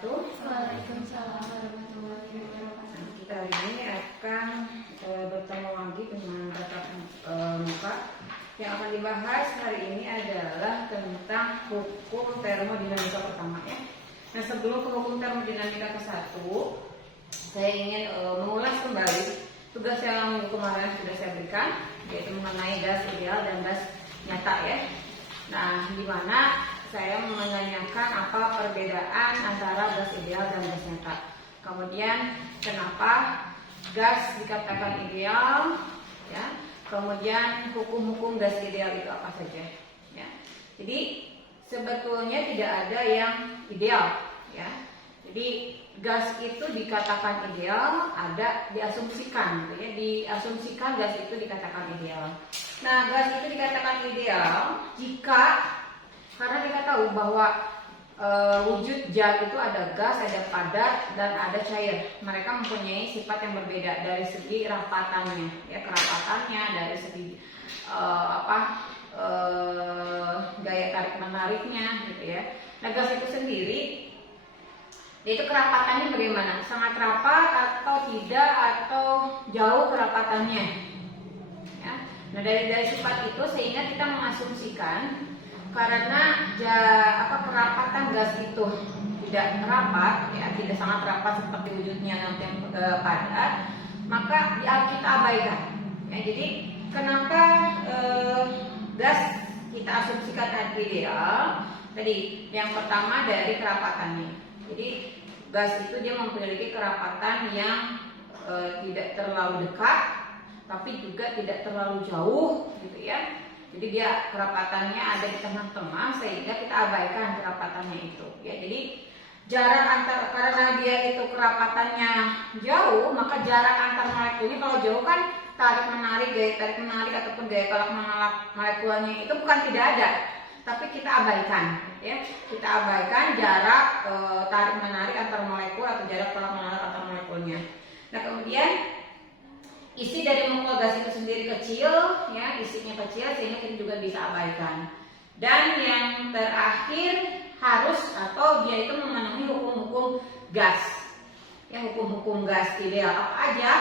wabarakatuh. Waalaikumsalam warahmatullahi wabarakatuh. Kita hari ini akan bertemu lagi dengan tatap muka. Yang akan dibahas hari ini adalah tentang hukum termodinamika pertama ya. Nah, sebelum ke hukum termodinamika ke-1, saya ingin mengulas kembali tugas yang minggu kemarin sudah saya berikan, yaitu mengenai gas ideal dan gas nyata ya. Nah, di mana saya menanyakan apa perbedaan antara gas ideal dan gas nyata. Kemudian kenapa gas dikatakan ideal, ya. Kemudian hukum-hukum gas ideal itu apa saja, ya. Jadi sebetulnya tidak ada yang ideal, ya. Jadi gas itu dikatakan ideal, ada diasumsikan, gitu ya. Diasumsikan gas itu dikatakan ideal. Nah, gas itu dikatakan ideal jika karena kita tahu bahwa wujud zat itu ada gas, ada padat, dan ada cair. Mereka mempunyai sifat yang berbeda dari segi rapatannya, ya, kerapatannya, dari segi gaya tarik menariknya, gitu ya. Nah, gas itu sendiri, itu kerapatannya bagaimana? Sangat rapat atau tidak, atau jauh kerapatannya? Ya. Nah, dari sifat itu sehingga kita mengasumsikan karena kerapatan gas itu tidak rapat, ya, tidak sangat rapat seperti wujudnya nanti yang padat, maka kita abaikan. Ya, jadi kenapa gas kita asumsikan ideal? Tadi yang pertama dari kerapatannya. Jadi gas itu dia memiliki kerapatan yang tidak terlalu dekat, tapi juga tidak terlalu jauh, gitu ya. Jadi dia kerapatannya ada di tengah-tengah sehingga kita abaikan kerapatannya itu. Ya, jadi jarak antar, karena dia itu kerapatannya jauh, maka jarak antar molekulnya kalau jauh kan tarik menarik, gaya tarik menarik ataupun gaya tolak menolak molekulnya itu bukan tidak ada, tapi kita abaikan. Ya, kita abaikan jarak tarik menarik antar molekul atau jarak tolak menolak antar molekulnya. Nah, kemudian isi dari molekul gas itu sendiri kecil, ya, isinya kecil sehingga kita juga bisa abaikan. Dan yang terakhir harus atau dia itu memenuhi hukum-hukum gas. Ya, hukum-hukum gas ideal apa aja?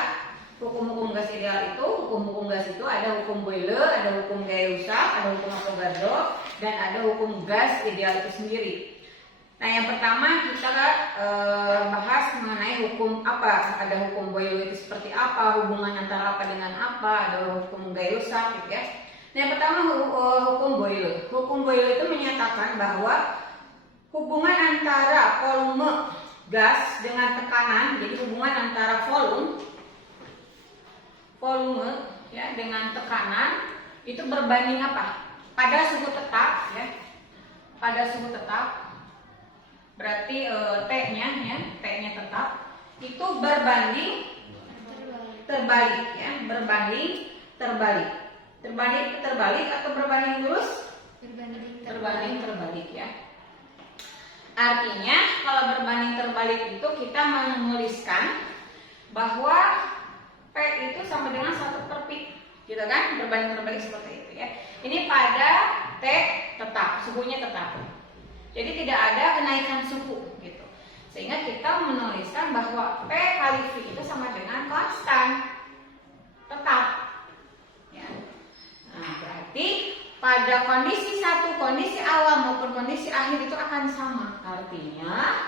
Hukum-hukum gas ideal itu, hukum-hukum gas itu ada hukum Boyle, ada hukum Gay-Lussac, ada hukum Avogadro, dan ada hukum gas ideal itu sendiri. Nah, yang pertama kita bahas mengenai hukum apa. Ada hukum Boyle itu seperti apa, hubungan antara apa dengan apa, ada hukum Gay-Lussac, gitu ya. Nah, yang pertama hukum Boyle. Hukum Boyle itu menyatakan bahwa hubungan antara volume gas dengan tekanan, jadi hubungan antara volume ya dengan tekanan itu berbanding apa? Pada suhu tetap, ya. Pada suhu tetap berarti T-nya, ya, T-nya tetap itu berbanding terbalik, ya, berbanding terbalik atau berbanding lurus? Berbanding terbalik, ya. Artinya kalau berbanding terbalik itu kita menuliskan bahwa P itu sama dengan 1/P, gitu kan? Berbanding terbalik seperti itu, ya. Ini pada T tetap, suhunya tetap. Jadi tidak ada kenaikan suhu, gitu. Sehingga kita menuliskan bahwa P kali V itu sama dengan konstan tetap. Ya. Nah, berarti pada kondisi satu, kondisi awal maupun kondisi akhir itu akan sama. Artinya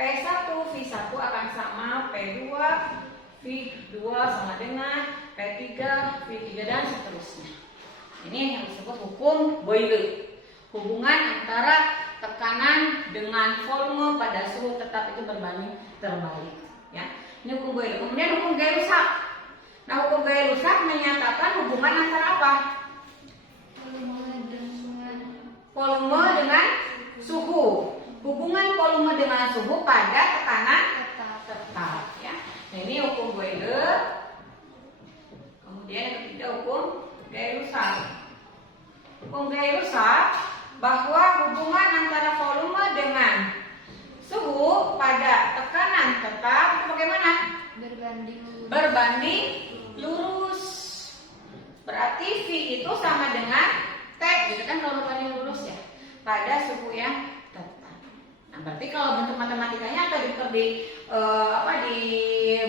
P1 V1 akan sama P2 V2 sama dengan P3 V3 dan seterusnya. Ini yang disebut hukum Boyle. Hubungan antara tekanan dengan volume pada suhu tetap itu berbanding terbalik, ya. Ini hukum Boyle. Kemudian hukum Gay-Lussac. Nah, hukum Gay-Lussac menyatakan hubungan antara apa? Volume dengan suhu. Hubungan volume dengan suhu pada tekanan tetap, ya. Nah, ini hukum Boyle. Kemudian yang ketiga hukum Gay-Lussac. Hukum Gay-Lussac bahwa hubungan antara volume dengan suhu pada tekanan tetap itu bagaimana? Berbanding lurus. Berarti V itu sama dengan T, gitu kan, kalau berbanding lurus, ya, pada suhu yang tetap. Nah, Berarti kalau bentuk matematikanya atau di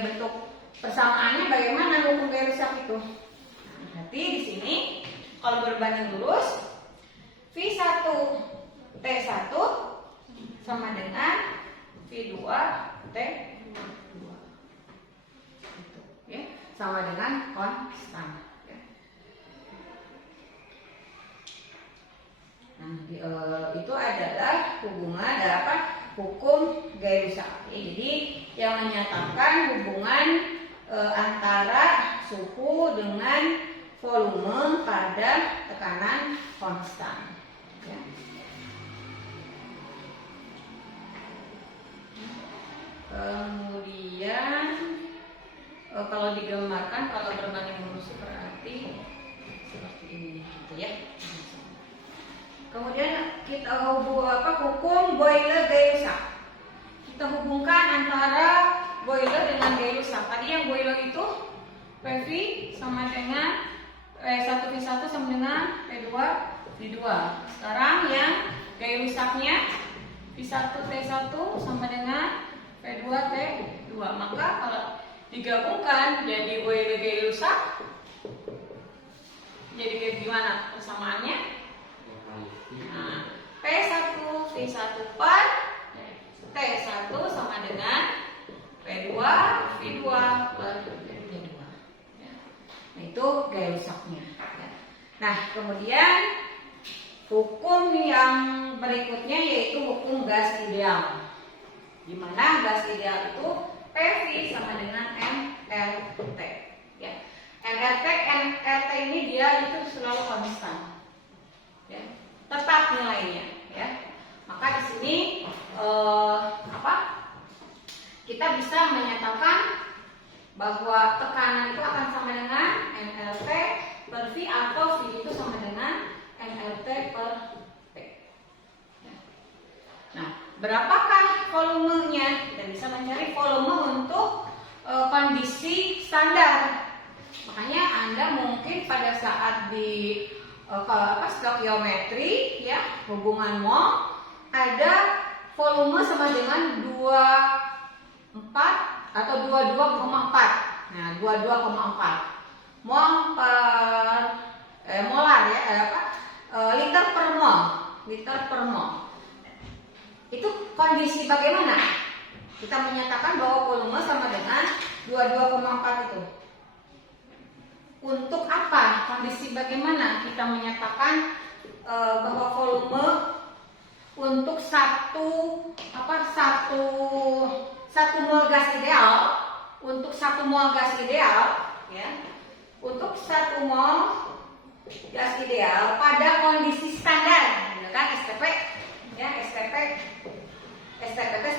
bentuk persamaannya bagaimana hukum gaya rusak itu? Nah, berarti di sini kalau berbanding lurus V1 T1 sama dengan V2 T2. Gitu, ya. Sama dengan konstan. Ya. Nah, itu adalah hukum gaya rusak. Jadi yang menyatakan hubungan antara suhu dengan volume pada tekanan konstan. Ya. Kemudian kalau digambarkan, kalau berbanding lurus berarti seperti ini, gitu ya. Kemudian kita hukum Boyle gaya rusak. Kita hubungkan antara Boyle dengan gaya rusak. Tadi yang Boyle itu PV sama dengan 1V1 sama dengan P2 V2. Sekarang yang gaya rusaknya V1 T1 sama dengan P2 T2. Maka kalau digabungkan jadi Boyle gaya rusak, jadi kayak gimana persamaannya? Nah, P1 V1 per T1 sama dengan P2 V2 per T2. Nah, itu gaya rusaknya. Nah, kemudian hukum yang berikutnya yaitu hukum gas ideal. Di mana gas ideal itu PV sama dengan nRT. Ya. nRT ini dia itu selalu konstan. Ya. Tetap nilainya. Ya. Maka di sini kita bisa menyatakan bahwa tekanan itu akan sama dengan nRT per V atau V itu sama dengan nRT per T. Ya. Nah, berapakah volumenya? Kita bisa mencari volume untuk kondisi standar. Makanya Anda mungkin pada saat di stokiometri, ya, hubungan mol, ada volume sama dengan 24 atau 22,4. Nah, 22,4 mol per molar, ya, liter per mol. Itu kondisi bagaimana? Kita menyatakan bahwa volume sama dengan 22,4 itu. Untuk apa? Kondisi bagaimana kita menyatakan bahwa volume untuk satu mol gas ideal, untuk 1 mol gas ideal, ya, untuk 1 mol gas ideal pada kondisi standar, ya kan, STP, ya, STP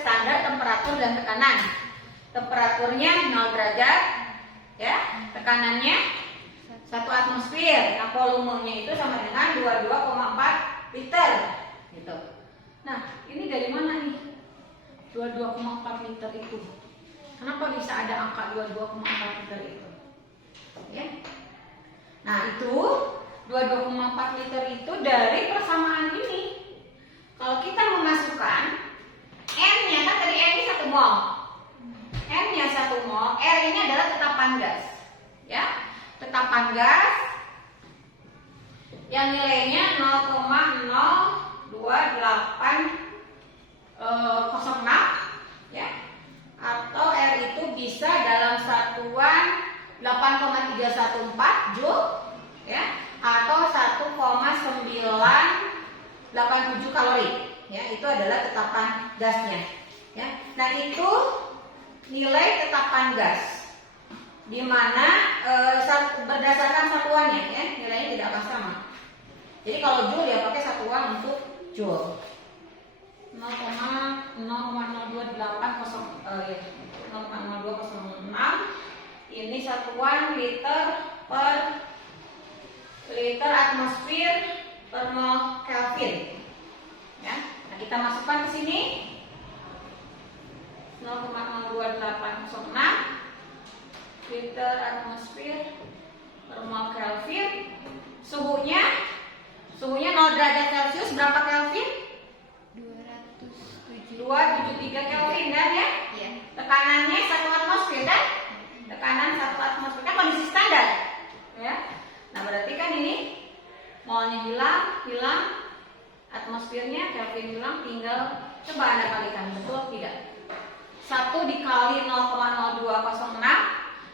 standar temperatur dan tekanan. Temperaturnya 0 derajat, ya, tekanannya 1 atmosfer. Nah, volumenya itu sama dengan 22,4 liter, gitu. Nah, ini dari mana nih? 22,4 liter itu. Kenapa bisa ada angka 22,4 liter itu? Ya. Nah, itu 22,4 liter itu dari persamaan ini. Kalau kita memasukkan N-nya, kan tadi N ini 1 mol. N-nya 1 mol, R ini adalah tetapan gas. Ya, tetapan gas yang nilainya 0,02806, ya. Atau R itu bisa dalam satuan 8,314 Joule, ya, atau 1,987 kalori. Ya, itu adalah tetapan gasnya. Ya. Nah, itu nilai tetapan gas, di mana berdasarkan satuannya, ya, nilainya tidak akan sama. Jadi kalau Joule ya pakai satuan untuk Joule. 0,02806 ini satuan liter per liter atmosfer per mol Kelvin. Ya. Nah, kita masukkan ke sini 0,02806 liter atmosfer per mol Kelvin. Suhunya 0 derajat Celcius berapa Kelvin? 270. 273 Kelvin kan ya? Iya. Tekanannya 1 atmosfer kan? Tekanan 1 atmosfer kan kondisi standar ya. Nah berarti kan ini molnya hilang, atmosfernya Kelvin hilang, tinggal coba Anda kalikan, betul tidak? 1 dikali 0,0206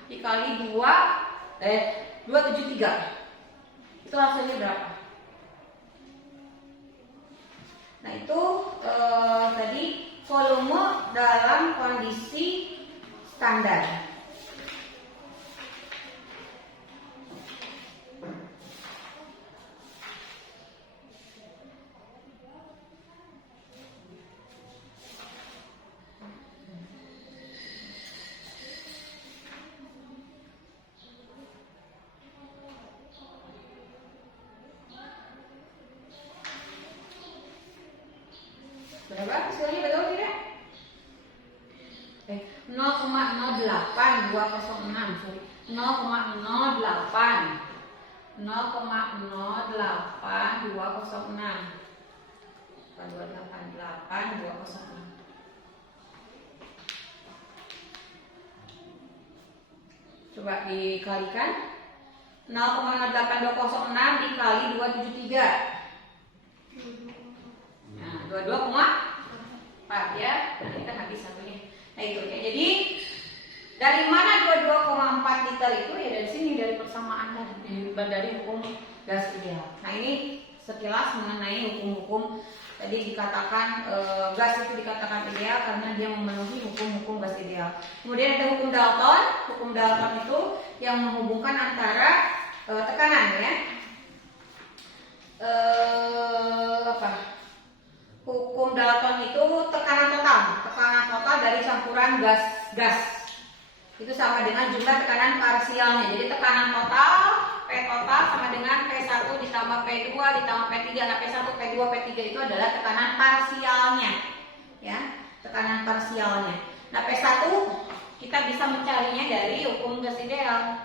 dikali 273 itu hasilnya berapa? Nah itu tadi volume dalam kondisi standar. Berapa hasilnya, betul tidak? 0,08206 sorry. 0,08206. Coba dikalikan 0,08206 dikali 273. Nah, 22,4 ya. Nah, kita habis satunya. Nah, itu ya. Jadi dari mana 22,4 liter itu ya dari sini, dari persamaan dari hukum gas ideal. Nah, ini sekilas mengenai hukum-hukum tadi dikatakan gas itu dikatakan ideal karena dia memenuhi hukum-hukum gas ideal. Kemudian ada hukum Dalton. Hukum Dalton itu yang menghubungkan antara tekanan ya. Hukum Dalton itu tekanan total dari campuran gas itu sama dengan jumlah tekanan parsialnya. Jadi tekanan total P total sama dengan P1 ditambah P2 ditambah P3. Nah, P1, P2, P3 itu adalah tekanan parsialnya ya, tekanan parsialnya. Nah, P1 kita bisa mencarinya dari hukum gas ideal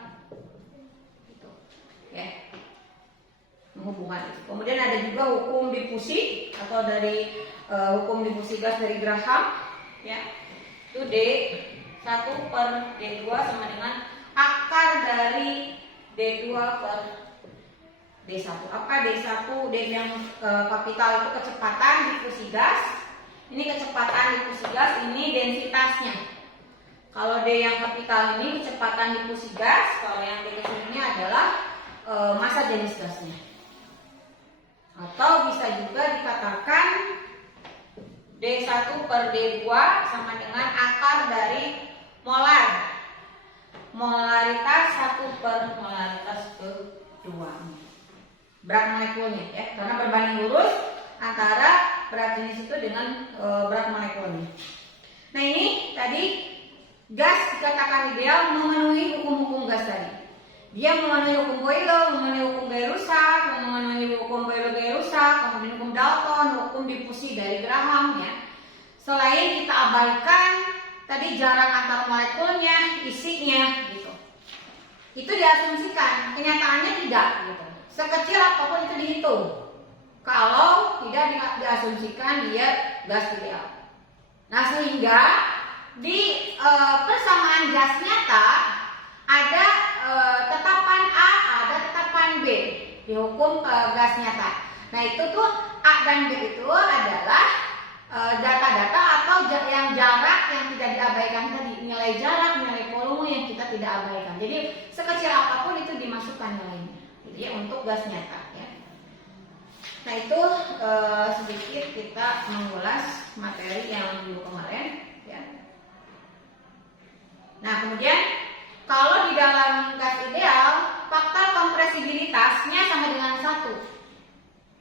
gitu ya, menghubungkan itu. Kemudian ada juga hukum difusi atau dari hukum difusi gas dari Graham ya. Itu D1 per D2 sama dengan akar dari D2 per D1. Apa D1? D yang kapital itu kecepatan difusi gas. Ini kecepatan difusi gas, ini densitasnya. Kalau D yang kapital ini kecepatan difusi gas, kalau yang D kecil ini adalah massa jenis gasnya. Atau bisa juga dikatakan D1 per D2 sama dengan akar dari molar. Molaritas 1 per molaritas ke-2. Berat molekulnya ya, karena berbanding lurus antara berat jenis itu dengan berat molekulnya. Nah, ini tadi gas dikatakan ideal memenuhi hukum-hukum gas tadi. Dia memenuhi hukum Boyle, memenuhi hukum gaya rusak, memenuhi hukum Boyle gaya rusak, kemudian hukum Dalton, hukum difusi dari Graham ya. Selain kita abaikan tadi jarak antar molekulnya, isinya gitu. Itu diasumsikan, kenyataannya tidak gitu. Sekecil apapun itu dihitung. Kalau tidak diasumsikan dia gas ideal. Nah, sehingga di persamaan gas nyata ada tetapan A, ada tetapan B di hukum gas nyata. Nah, itu tuh A dan B itu adalah data-data atau yang jarak yang tidak diabaikan tadi, nilai jarak, nilai volume yang kita tidak abaikan. Jadi sekecil apapun itu dimasukkan nilainya. Jadi ya, untuk gas nyata ya. Nah, itu sedikit kita mengulas materi yang minggu kemarin ya. Nah, kemudian kalau di dalam gas ideal faktor kompresibilitasnya sama dengan 1.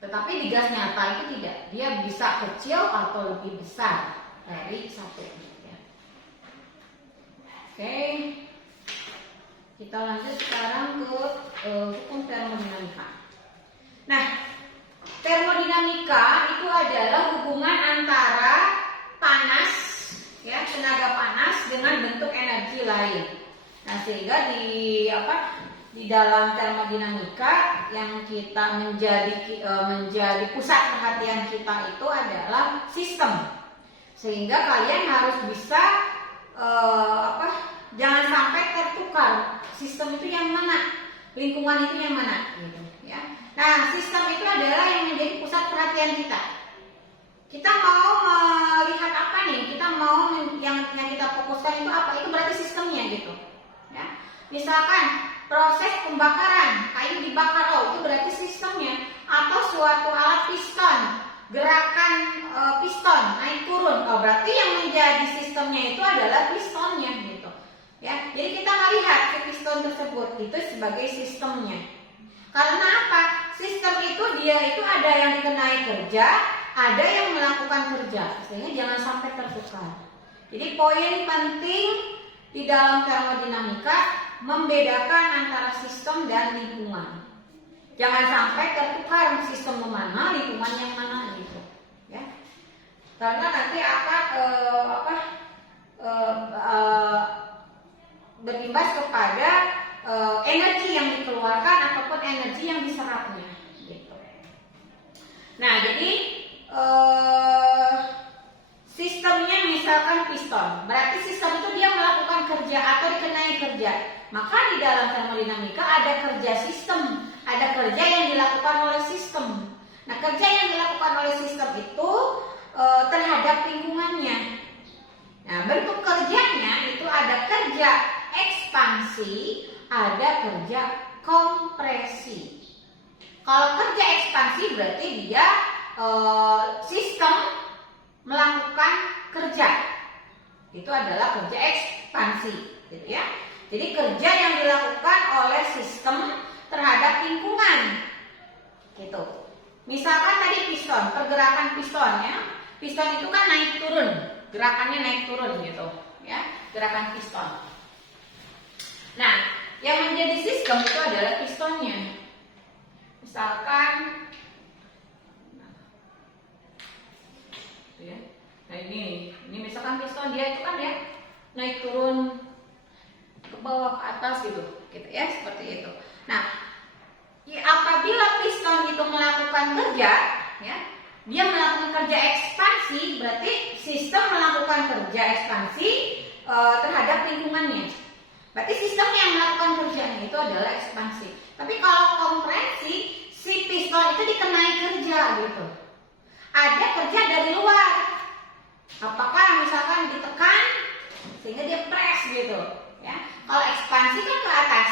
Tetapi di gas nyata itu tidak, dia bisa kecil atau lebih besar dari 1 ya. Oke, kita lanjut sekarang ke hukum termodinamika. Nah, termodinamika itu adalah hubungan antara panas ya, tenaga panas dengan bentuk energi lain. Nah, sehingga di dalam termodinamika yang kita menjadi pusat perhatian kita itu adalah sistem Sehingga kalian harus bisa jangan sampai tertukar. Sistem itu yang mana, lingkungan itu yang mana, gitu ya. Nah, sistem itu adalah yang menjadi pusat perhatian kita. Kita mau melihat apa nih? Kita mau yang kita fokuskan itu apa? Itu berarti sistemnya gitu. Ya. Misalkan proses pembakaran, kayu dibakar, oh itu berarti sistemnya. Atau suatu alat piston, gerakan piston naik turun, oh berarti yang menjadi sistemnya itu adalah pistonnya gitu. Ya, jadi kita melihat si piston tersebut itu sebagai sistemnya. Karena apa? Sistem itu dia itu ada yang dikenai kerja, ada yang melakukan kerja, sehingga jangan sampai tertukar. Jadi poin penting di dalam termodinamika membedakan antara sistem dan lingkungan. Jangan sampai tertukar sistem yang mana, lingkungan yang mana gitu, ya. Karena nanti akan berimbas kepada energi yang dikeluarkan ataupun energi yang diserapnya gitu. Nah, jadi sistemnya misalkan piston, berarti sistem itu dia melakukan kerja atau dikenai kerja. Maka di dalam termodinamika ada kerja sistem, ada kerja yang dilakukan oleh sistem. Nah, kerja yang dilakukan oleh sistem itu terhadap lingkungannya. Nah, bentuk kerjanya itu ada kerja ekspansi, ada kerja kompresi. Kalau kerja ekspansi berarti dia sistem melakukan kerja. Itu adalah kerja ekspansi, gitu ya. Jadi kerja yang dilakukan oleh sistem terhadap lingkungan. Gitu. Misalkan tadi piston, pergerakan piston ya. Piston itu kan naik turun, gerakannya naik turun gitu, ya. Gerakan piston. Nah, yang menjadi sistem itu adalah pistonnya. Misalkan ya. Nah, ini misalkan piston dia itu kan ya naik turun ke bawah ke atas gitu ya, seperti itu. Nah, apabila piston itu melakukan kerja, ya, dia melakukan kerja ekspansi, berarti sistem melakukan kerja ekspansi terhadap lingkungannya. Berarti sistem yang melakukan kerjanya itu adalah ekspansi. Tapi kalau kompresi, si piston itu dikenai kerja gitu. Ada kerja dari luar. Apakah misalkan ditekan sehingga dia press gitu, ya. Kalau ekspansi kan ke atas,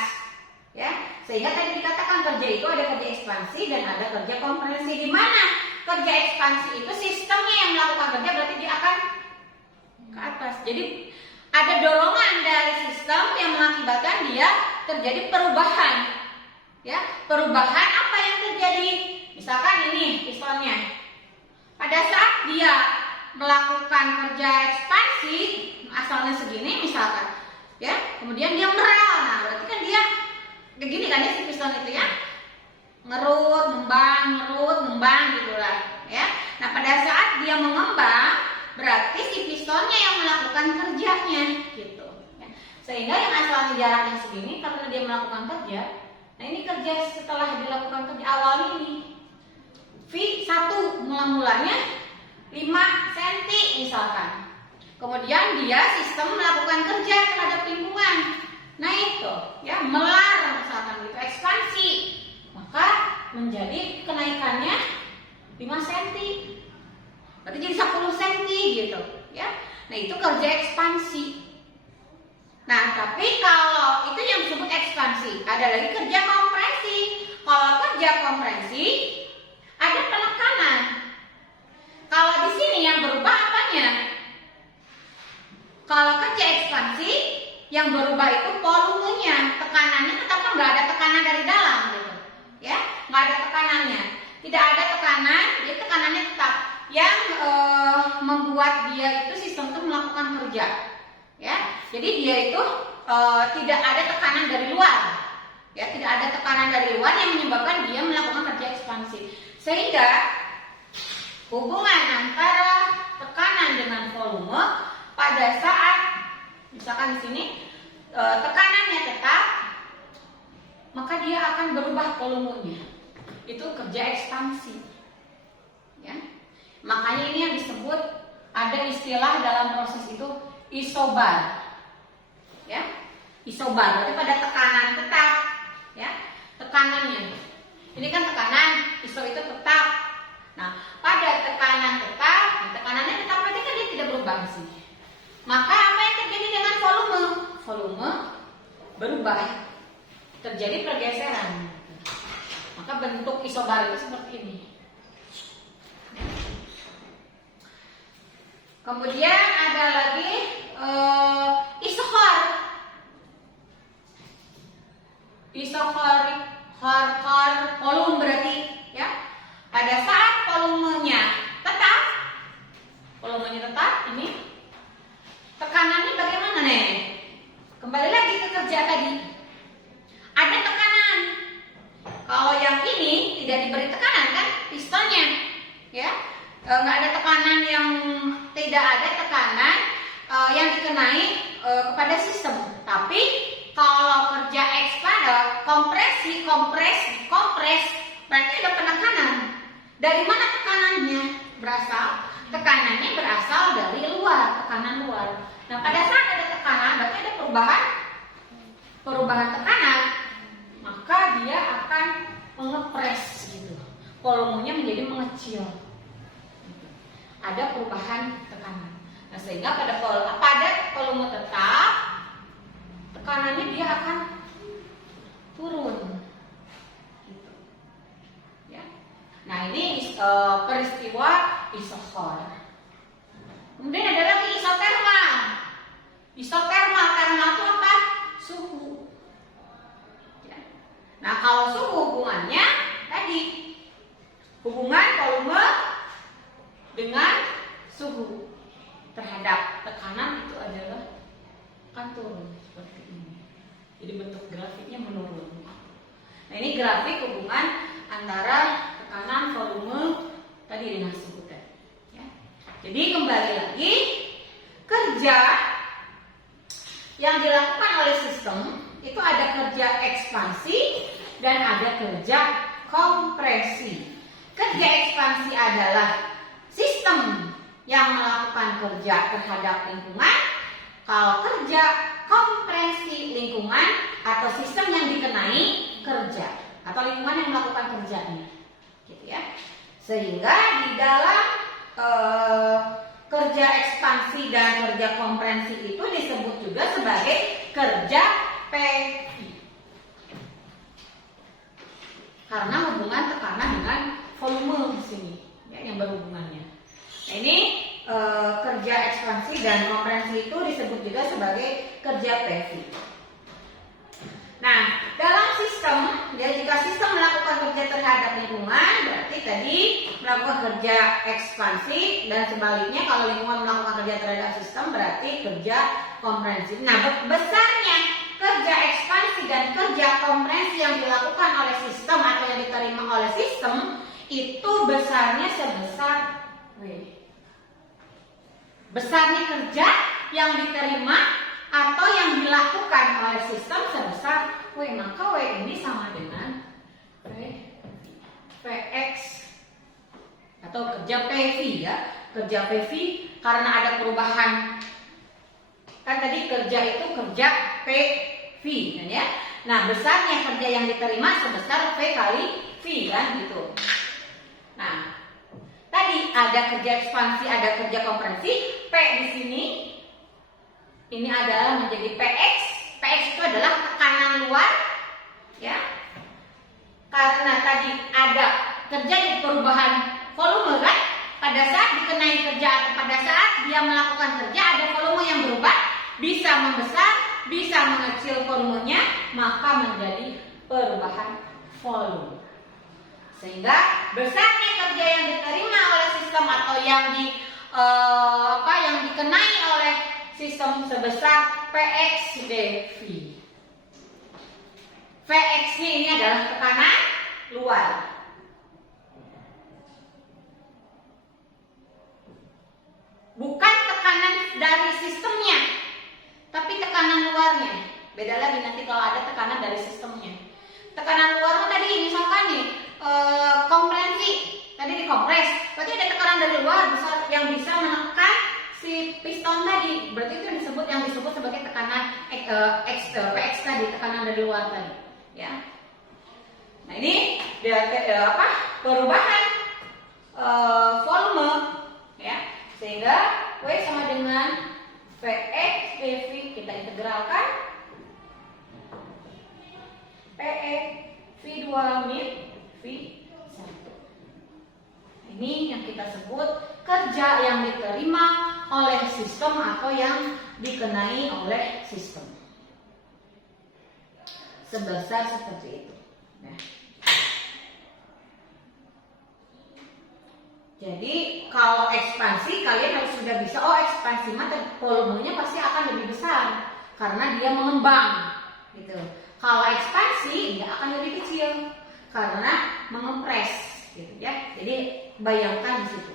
ya. Sehingga tadi dikatakan kerja itu ada kerja ekspansi dan ada kerja kompresi. Di mana kerja ekspansi itu sistemnya yang melakukan kerja, berarti dia akan ke atas. Jadi ada dorongan dari sistem yang mengakibatkan dia terjadi perubahan, ya. Perubahan apa yang terjadi? Misalkan ini pistonnya. Pada saat dia melakukan kerja ekspansi, asalnya segini misalkan, ya, kemudian dia meral, nah berarti kan dia begini kan ya si piston itu ya, ngerut, ngembang gitulah, ya. Nah pada saat dia mengembang, berarti si pistonnya yang melakukan kerjanya, gitu. Ya. Sehingga yang asalnya jaraknya segini, karena dia melakukan kerja, nah ini kerja setelah dilakukan kerja awalnya ini V1 mulanya 5 cm misalkan. Kemudian dia sistem melakukan kerja terhadap lingkungan. Nah itu ya, melar misalkan gitu, ekspansi. Maka menjadi kenaikannya 5 cm. Berarti jadi 10 cm gitu, ya. Nah, itu kerja ekspansi. Nah, tapi kalau itu yang disebut ekspansi, ada lagi kerja kompresi. Kalau kerja kompresi ada penekanan. Kalau di sini yang berubah apanya? Kalau kerja ekspansi yang berubah itu volumenya, tekanannya tetap nggak ada tekanan dari dalam, gitu, ya, nggak ada tekanannya, tidak ada tekanan, jadi tekanannya tetap. Yang membuat dia itu sistem itu melakukan kerja, ya. Jadi dia itu tidak ada tekanan dari luar, ya, tidak ada tekanan dari luar yang menyebabkan dia melakukan kerja ekspansi. Sehingga hubungan antara tekanan dengan volume pada saat misalkan di sini tekanannya tetap, maka dia akan berubah volumenya. Itu kerja ekspansi, ya. Makanya ini yang disebut ada istilah dalam proses itu isobar. Ya. Isobar berarti pada tekanan tetap, ya. Tekanannya. Ini kan tekanan, iso itu tetap. Nah, pada tekanan tetap, tekanannya tetap berarti kan dia tidak berubah sih. Maka apa yang terjadi dengan volume? Volume berubah. Terjadi pergeseran. Maka bentuk isobar itu seperti ini. Kemudian ada lagi isohor. Isohor, volume berarti, ya. Pada saat volumenya tetap, ini tekanannya bagaimana nih? Kembali lagi ke kerja tadi. Ada tekanan. Kalau yang ini tidak diberi tekanan kan pistonnya, ya. Nggak ada tekanan tidak ada tekanan yang dikenai kepada sistem. Tapi kalau kerja kompres, berarti ada penekanan. Dari mana tekanannya berasal? Tekanannya berasal dari luar, tekanan luar. Nah, pada saat ada tekanan, berarti ada perubahan tekanan, maka dia akan mengepres gitu. Volumenya menjadi mengecil. Ada perubahan tekanan. Nah, sehingga pada volume tetap, tekanannya dia akan turun. Gitu. Ya. Nah, ini peristiwa isohor. Kemudian ada lagi isotermal. Termal itu apa? Suhu. Ya. Nah, kalau suhu hubungannya tadi hubungan volume dengan suhu terhadap tekanan itu adalah akan turun seperti ini. Jadi bentuk grafiknya menurun. Nah, ini grafik hubungan antara tekanan volume tadi dengan suhu tadi. Ya. Jadi kembali lagi, kerja yang dilakukan oleh sistem itu ada kerja ekspansi dan ada kerja kompresi. Kerja ekspansi adalah sistem yang melakukan kerja terhadap lingkungan. Kalau kerja kompresi lingkungan atau sistem yang dikenai kerja atau lingkungan yang melakukan kerjanya, gitu ya. Sehingga di dalam kerja ekspansi dan kerja kompresi itu disebut juga sebagai kerja PV. Karena hubungan tekanan dengan volume di sini, ya, yang berhubungannya. Nah, ini kerja ekspansi dan kompresi itu disebut juga sebagai kerja PV. Nah, dalam sistem, ya, jika sistem melakukan kerja terhadap lingkungan, berarti tadi melakukan kerja ekspansi, dan sebaliknya kalau lingkungan melakukan kerja terhadap sistem berarti kerja kompresi. Nah, besarnya kerja ekspansi dan kerja kompresi yang dilakukan oleh sistem atau yang diterima oleh sistem itu besarnya sebesar W. Besarnya kerja yang diterima atau yang dilakukan oleh sistem sebesar W, maka W ini sama dengan Vx atau kerja PV, ya. Kerja PV karena ada perubahan, kan tadi kerja itu kerja PV, kan, ya. Nah, besarnya kerja yang diterima sebesar V kali V, kan, gitu. Nah, tadi ada kerja ekspansi, ada kerja kompresi. P di sini ini adalah menjadi PX. PX itu adalah tekanan luar, ya. Karena tadi ada terjadi perubahan volume, kan? Pada saat dikenai kerja atau pada saat dia melakukan kerja ada volume yang berubah, bisa membesar, bisa mengecil volumenya, maka menjadi perubahan volume. Sehingga besarnya kerja yang diterima oleh sistem atau yang dikenai oleh sistem sebesar PX dV. Vx-nya ini adalah tekanan luar. Bukan tekanan dari sistemnya, tapi tekanan luarnya. Beda lagi nanti kalau ada tekanan dari sistemnya. Tekanan luar tadi misalkan nih kompresi, tadi dikompres, berarti ada tekanan dari luar besar yang bisa menekan si piston tadi. Berarti itu yang disebut sebagai tekanan PX tadi, tekanan dari luar tadi, ya. Nah, ini perubahan volume, ya. Sehingga W sama dengan PX PV, kita integralkan PX V2 min V1. Ini yang kita sebut kerja yang diterima oleh sistem atau yang dikenai oleh sistem. Sebesar seperti itu. Nah. Jadi kalau ekspansi kalian harus sudah bisa, ekspansi mah volumenya pasti akan lebih besar karena dia mengembang gitu. Kalau ekspansi dia akan lebih kecil karena mengempres gitu ya. Jadi bayangkan di situ.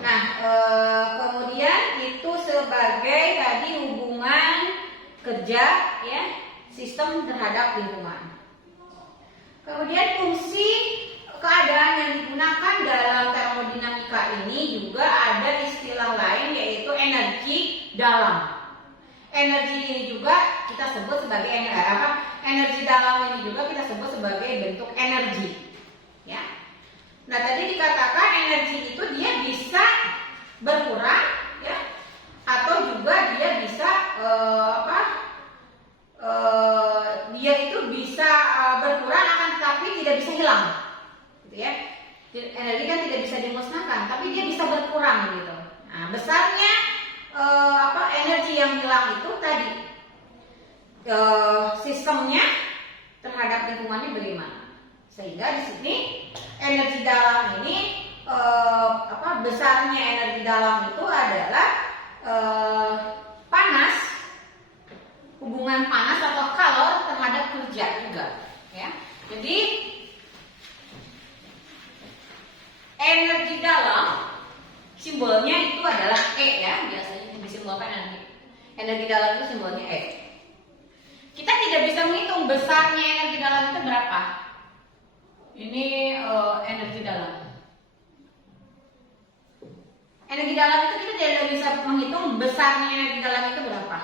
Nah, kemudian itu sebagai tadi hubungan kerja ya, sistem terhadap lingkungan. Kemudian fungsi keadaan yang digunakan dalam termodinamika ini juga ada istilah lain yaitu energi dalam. Energi ini juga kita sebut sebagai energi dalam ini juga kita sebut sebagai bentuk energi. Ya. Nah, tadi dikatakan energi itu dia bisa berkurang ya, atau juga dia bisa dia itu bisa berkurang akan tetapi tidak bisa hilang gitu ya. Energi kan tidak bisa dimusnahkan tapi dia bisa berkurang gitu. Nah, besarnya energi yang hilang itu tadi sistemnya terhadap lingkungannya bagaimana, sehingga di sini energi dalam ini besarnya energi dalam itu adalah panas, hubungan panas atau kalor terhadap kerja juga ya. Jadi energi dalam simbolnya itu adalah E ya, biasanya disimbolkan energi. Energi dalam itu simbolnya E. Kita tidak bisa menghitung besarnya energi dalam itu berapa. Ini energi dalam. Energi dalam itu kita tidak bisa menghitung besarnya energi dalam itu berapa.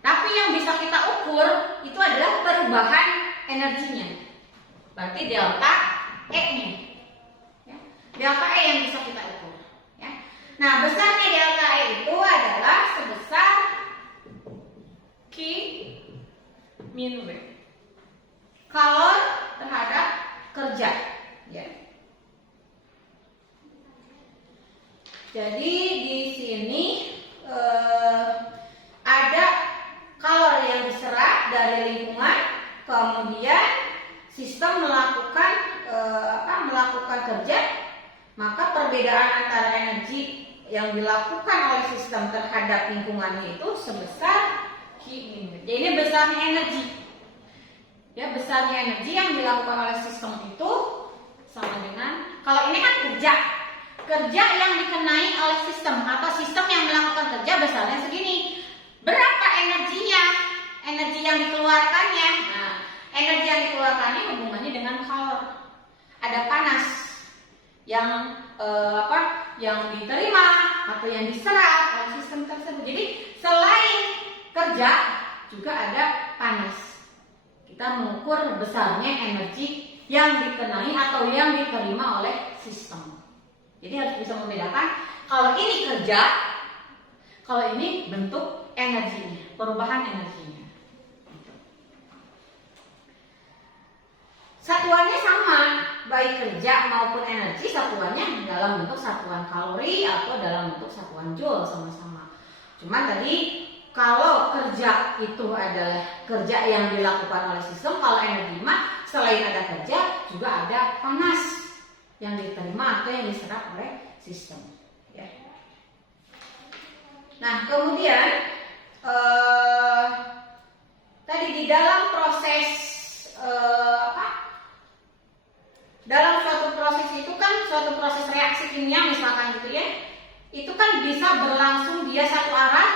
Tapi yang bisa kita ukur itu adalah perubahan energinya. Berarti delta E-nya. Ya. Delta E yang bisa kita ukur. Ya. Nah, besarnya delta E itu adalah sebesar Q min W. Kalor terhadap kerja. Ya. Jadi di sini ada kalor yang diserap dari lingkungan, kemudian sistem melakukan kerja, maka perbedaan antara energi yang dilakukan oleh sistem terhadap lingkungannya itu sebesar Q min W. Jadi ini besarnya energi. Ya, besarnya energi yang dilakukan oleh sistem itu sama dengan, kalau ini kan kerja yang dikenai oleh sistem atau sistem yang melakukan kerja besarnya segini. Berapa energinya? Energi yang dikeluarkannya. Nah, energi yang dikeluarkannya hubungannya dengan kalor. Ada panas yang yang diterima atau yang diserap oleh sistem tersebut. Jadi selain kerja juga ada panas. Kita mengukur besarnya energi yang dikenai atau yang diterima oleh sistem. Jadi harus bisa membedakan kalau ini kerja, kalau ini bentuk energinya, perubahan energinya. Satuannya sama, baik kerja maupun energi, satuannya dalam bentuk satuan kalori atau dalam bentuk satuan joule sama-sama. Cuman tadi kalau kerja itu adalah kerja yang dilakukan oleh sistem, kalau energi mah selain ada kerja juga ada panas yang diterima atau yang diserap oleh sistem. Ya. Nah, kemudian tadi di dalam proses dalam suatu proses itu kan suatu proses reaksi kimia misalkan gitu ya, itu kan bisa berlangsung dia satu arah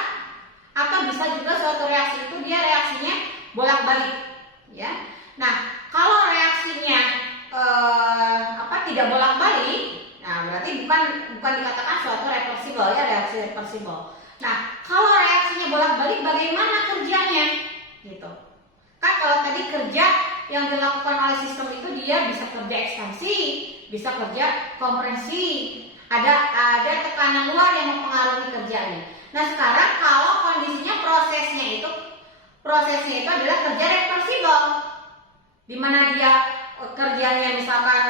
atau bisa juga suatu reaksi itu dia reaksinya bolak-balik ya. Nah, kalau reaksinya tidak bolak-balik, nah berarti bukan dikatakan suatu reversible ya, reaksi reversible. Nah, kalau reaksinya bolak-balik bagaimana kerjanya? Gitu. Kan kalau tadi kerja yang dilakukan oleh sistem itu dia bisa kerja ekspansi, bisa kerja kompresi, ada tekanan luar yang mempengaruhi kerjanya. Nah, sekarang kalau kondisinya prosesnya itu adalah kerja reversible, di mana dia kerjanya misalkan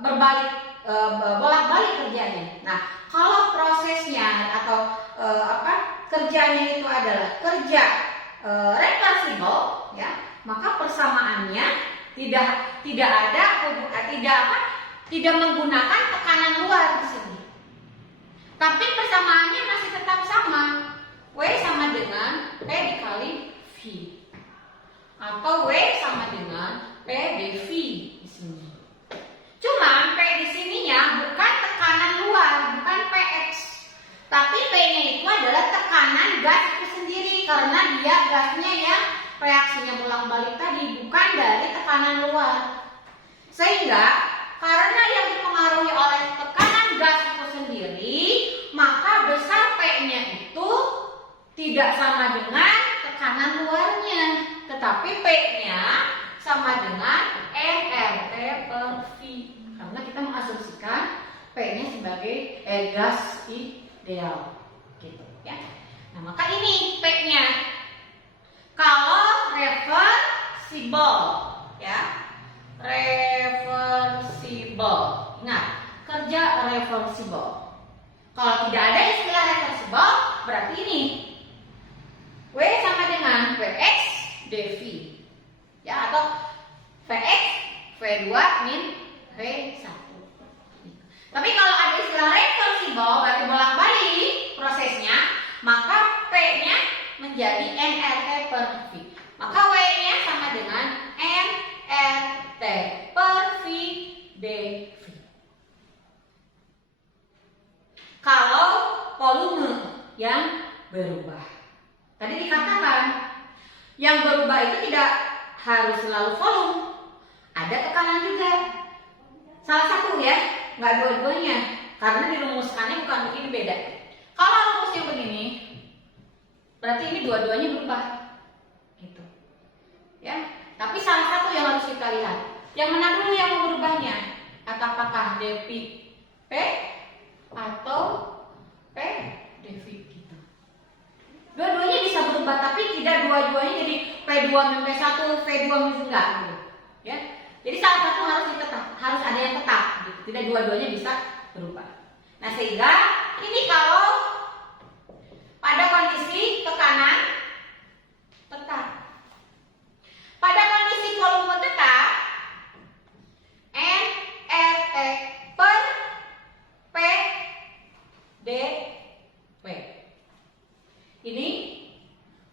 berbalik, bolak-balik kerjanya. Nah, kalau prosesnya atau kerjanya itu adalah kerja reversible, ya, maka persamaannya tidak menggunakan tekanan luar di sini. Tapi persamaannya masih tetap sama. W sama dengan P dikali V. Atau W sama dengan P dV di sini. Cuma P di sininya bukan tekanan luar, bukan Px. Tapi P-nya itu adalah tekanan gas itu sendiri karena dia gasnya yang reaksinya bolak-balik tadi, bukan dari tekanan luar. Sehingga karena yang dipengaruhi oleh tekanan gas itu sendiri, maka besar P-nya itu tidak sama dengan tekanan luarnya, tetapi P-nya sama dengan nRT per V. Karena kita mengasumsikan P-nya sebagai gas ideal, gitu ya. Nah, maka ini P-nya. Kalau reversible, ya, reversible. Ingat, kerja reversible. Kalau tidak ada istilah reversible, berarti ini W sama dengan Vx dV, ya, atau Vx V2 min V1. Tapi kalau ada istilah reversible, berarti bolak-balik prosesnya, maka P-nya menjadi nRT per V. Maka W-nya sama dengan nRT per V dV. Kalau volume yang berubah, tadi dikatakan yang berubah itu tidak harus selalu volume, ada tekanan juga. Salah satu ya, nggak dua-duanya, karena dirumuskannya bukan begini, beda. Kalau rumusnya begini, berarti ini dua-duanya berubah, gitu, ya. Tapi salah satu yang harus kita lihat, yang mana dulu yang berubahnya, apakah dV P atau P dV, gitu. Dua-duanya bisa berubah, tapi tidak dua-duanya jadi P2 min P1, V2 min enggak, gitu, ya. Jadi salah satu harus ada yang tetap, gitu. Tidak dua-duanya bisa berubah. Nah, sehingga ini kalau pada kondisi tekanan tetap, pada kondisi volume tetap, nRT per P dV. Ini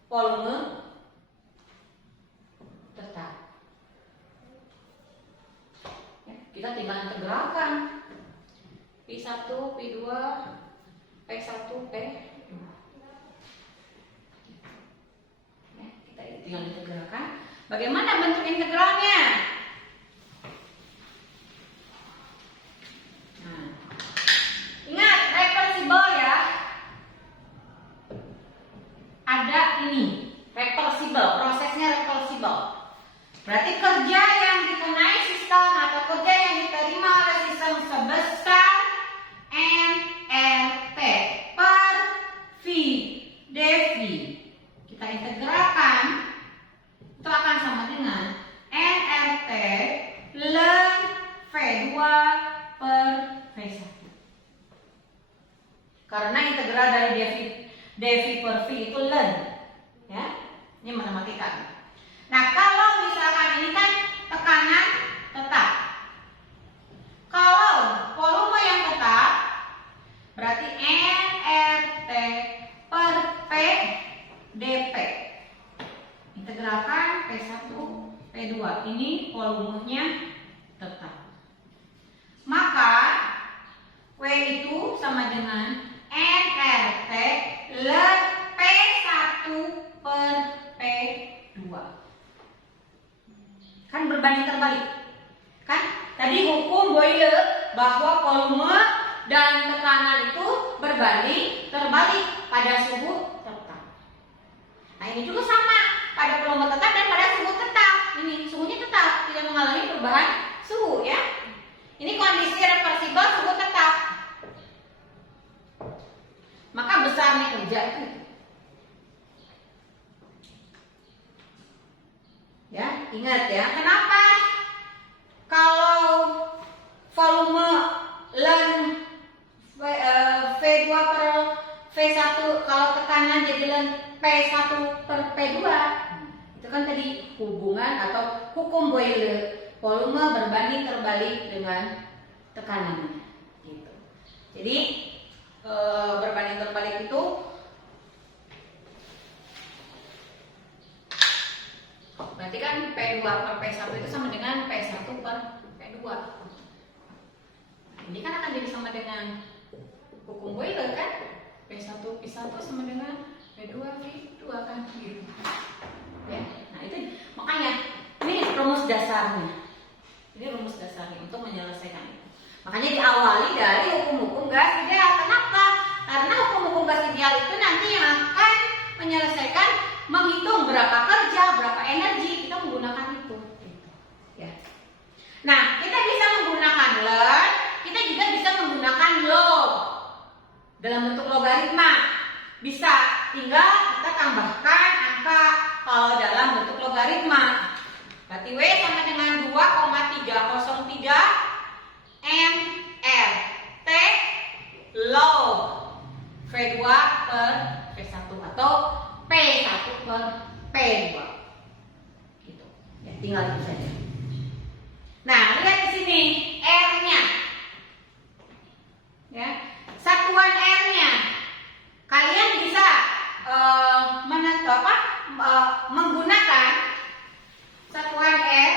volume tetap. Ya, kita tinggal integralkan P1, P2, P1, P2. Ya, kita tinggal integralkan. Bagaimana bentuk integralnya? Nah, ingat reversible ya. Ada ini reversible, prosesnya reversible. Berarti kerja yang dikenai sistem atau kerja yang diterima oleh sistem sebesar nRT per V dV. Kita integralkan, itu akan sama dengan nRT ln V2 per V1. Karena integral dari dV per V itu ln, ya. Ini matematika. Nah, kalau misalkan ini kan tekanan tetap. Kalau volume yang tetap, berarti nRT per P dP. Integralkan P1, P2. Ini volumenya tetap. Maka W itu sama dengan nRT ln P1 per P2. Kan berbanding terbalik. Kan tadi hukum Boyle bahwa volume dan tekanan itu berbanding terbalik pada suhu tetap. Nah ini juga sama, pada volume tetap dan pada suhu tetap. Ini suhunya tetap, tidak mengalami perubahan suhu ya. Ini kondisi reversibel suhu tetap. Maka besarnya kerja itu. Ya, ingat ya. Kenapa? Kalau volume ln V2 per V1, kalau tekanan jadi ln P1 per P2, itu kan tadi hubungan atau hukum Boyle, volume berbanding terbalik dengan tekanannya gitu. Jadi berbanding terbalik itu berarti kan P2 per P1 itu sama dengan P1 per P2. Ini kan akan jadi sama dengan hukum Boyle kan? P1 P1 sama dengan P2 V2 kan gitu. Ya. Nah, itu makanya ini rumus dasarnya. Ini rumus dasarnya untuk menyelesaikan itu. Makanya diawali dari hukum-hukum gas ideal. Kenapa? Karena hukum-hukum gas ideal itu nanti yang akan menyelesaikan, menghitung berapa kerja, berapa energi kita menggunakan itu. Ya. Nah, kita bisa menggunakan ln, kita juga bisa menggunakan log dalam bentuk logaritma. Bisa, tinggal kita tambahkan angka kalau dalam bentuk logaritma. Berarti W sama dengan 2,303 mR T log V2 per V1 atau P1 per P2 gitu. Ya, tinggal itu saja. Nah, lihat di sini R-nya. Ya. Satuan R-nya. Kalian bisa menggunakan satuan R.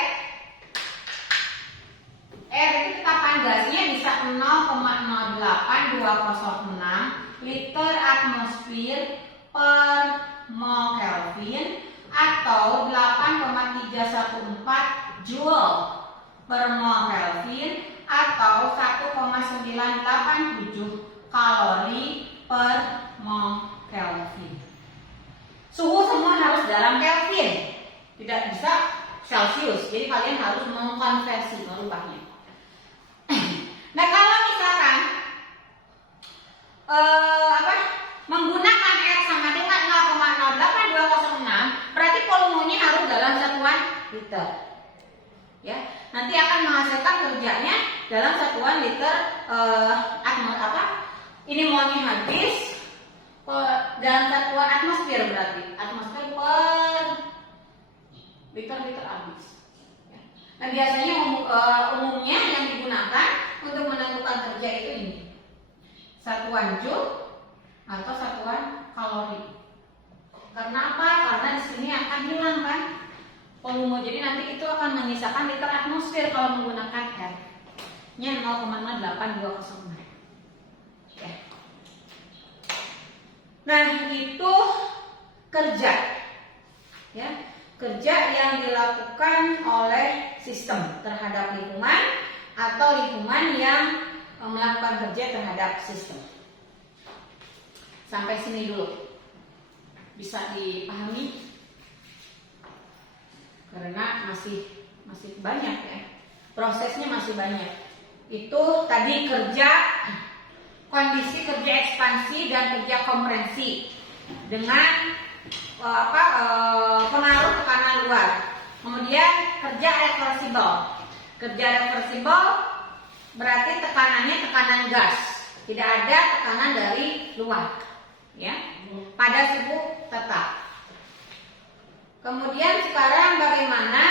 R itu tetapan gasnya bisa 0,08206 liter atmosfer per mol Kelvin atau 8,314 joule per mol Kelvin atau 1,987 kalori per mol Kelvin. Suhu semua harus dalam Kelvin, tidak bisa Celcius. Jadi kalian harus mengkonversi, merubahnya. Nah, kalau misalkan menggunakan R sama dengan 0,08206, berarti volumenya harus dalam satuan liter. Ya, nanti akan menghasilkan kerjanya dalam satuan liter ini molnya habis dalam satuan atmosfer, berarti atmosfer per liter habis. Ya. Nah, biasanya umumnya yang digunakan untuk menentukan kerja itu ini, satuan joule atau satuan kalori. Karena apa? Karena di sini akan hilang kan volume, jadi nanti itu akan menyisakan liter atmosfer kalau menggunakan R-nya 0,08206. Ya. Nah, itu kerja, ya, kerja yang dilakukan oleh sistem terhadap lingkungan atau lingkungan yang melakukan kerja terhadap sistem. Sampai sini dulu, bisa dipahami? Karena masih banyak ya, prosesnya masih banyak. Itu tadi kerja, kondisi kerja ekspansi dan kerja kompresi dengan pengaruh tekanan luar. Kemudian kerja reversibel. Kerja reversibel berarti tekanannya tekanan gas, tidak ada tekanan dari luar, ya, pada suhu tetap. Kemudian sekarang bagaimana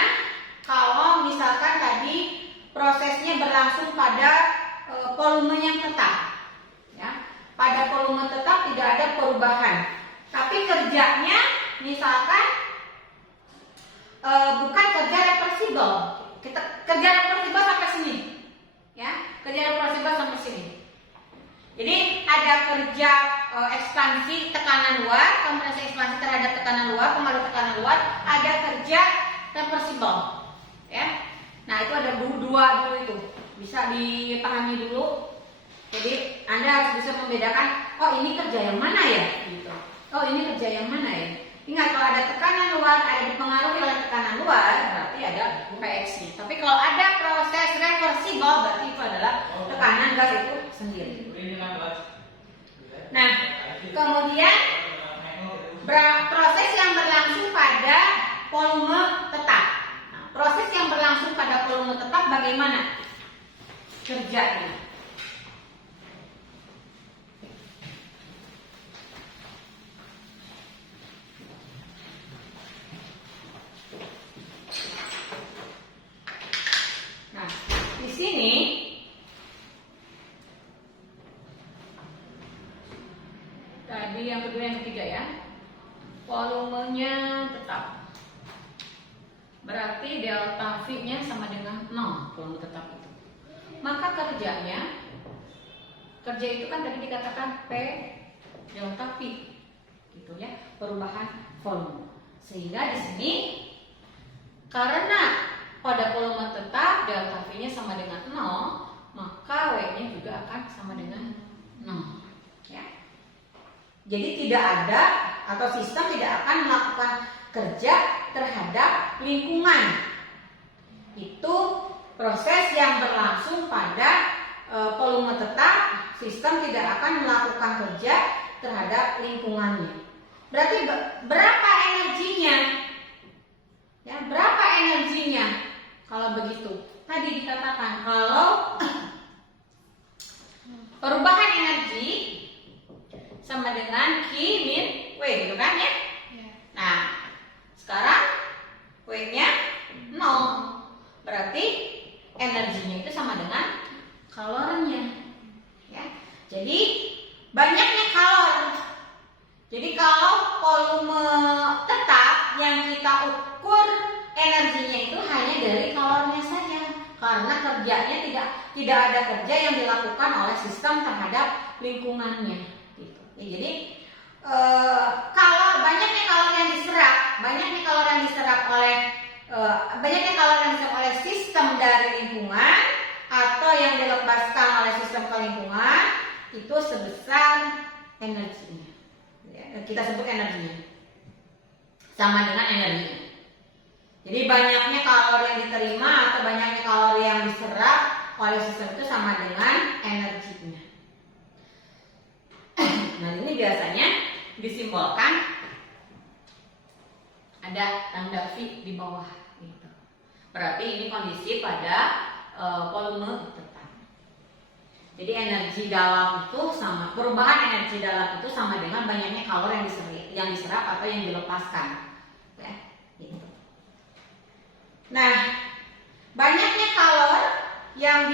kalau misalkan tadi prosesnya berlangsung pada volume yang tetap, ya, pada volume tetap tidak ada perubahan, tapi kerjanya misalkan bukan kerja reversibel. Kita kerja reversibel sampai sini, ya, kerja reversibel sampai sini. Jadi ada kerja ekspansi tekanan luar, kompresi ekspansi terhadap tekanan luar, pengaruh tekanan luar, ada kerja reversibel, ya. Nah, itu ada dua dulu itu bisa dipahami dulu. Jadi Anda harus bisa membedakan, oh ini kerja yang mana ya, gitu. Oh ini kerja yang mana ya. Ingat, kalau ada tekanan luar, ada dipengaruhi oleh tekanan luar, berarti ada PX-nya. Tapi kalau ada proses reversible, berarti itu adalah tekanan gas itu sendiri. Nah, kemudian proses yang berlangsung pada volume tetap. Nah, proses yang berlangsung pada volume tetap bagaimana kerjanya? Nah, di sini tadi yang kedua yang ketiga ya, volumenya tetap. Berarti delta V-nya sama dengan 0, volume tetap itu. Maka kerja itu kan tadi dikatakan P delta V, gitu ya, perubahan volume. Sehingga di sini karena pada volume tetap delta V-nya sama dengan 0, maka W-nya juga akan sama dengan 0, ya. Jadi tidak ada atau sistem tidak akan melakukan kerja terhadap lingkungan. Itu proses yang berlangsung pada volume tetap, sistem tidak akan melakukan kerja terhadap lingkungannya. Berarti berapa energinya? Ya, berapa energinya? Kalau begitu, tadi dikatakan kalau perubahan energi sama dengan Q min W, gitu kan ya? Nah, sekarang W-nya 0. Berarti energinya itu sama dengan kalornya. Ya. Jadi banyaknya kalor. Jadi kalau volume tetap yang kita ukur energinya itu hanya dari kalornya saja. Karena kerjanya tidak ada kerja yang dilakukan oleh sistem terhadap lingkungannya. Gitu. Ya, jadi kalau banyaknya kalor yang diserap oleh sistem dari lingkungan atau yang dilepaskan oleh sistem ke lingkungan itu sebesar energinya. Ya, kita sebut energinya sama dengan energinya. Jadi banyaknya kalori yang diterima atau banyaknya kalori yang diserap oleh sistem itu sama dengan energinya. Nah, ini biasanya disimbolkan ada tanda V di bawah gitu. Berarti ini kondisi pada volume tetap. Jadi energi dalam itu sama, perubahan energi dalam itu sama dengan banyaknya kalori yang diserap atau yang dilepaskan. Ya, gitu. Nah, banyaknya kalor yang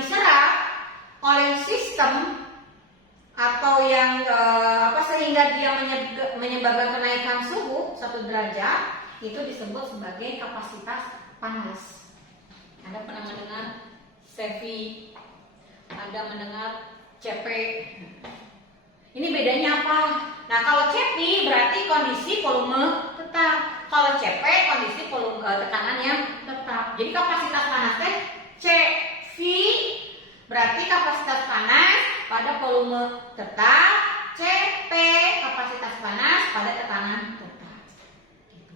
diserap oleh sistem atau yang sehingga dia menyebabkan kenaikan suhu 1 derajat itu disebut sebagai kapasitas panas. Anda pernah mendengar CV, Anda mendengar CP. Ini bedanya apa? Nah, kalau CP berarti kondisi volume tetap. Kalau CP kondisi volume tekanan yang tetap. Jadi kapasitas panasnya CV berarti kapasitas panas pada volume tetap, CP kapasitas panas pada tekanan tetap. Gitu.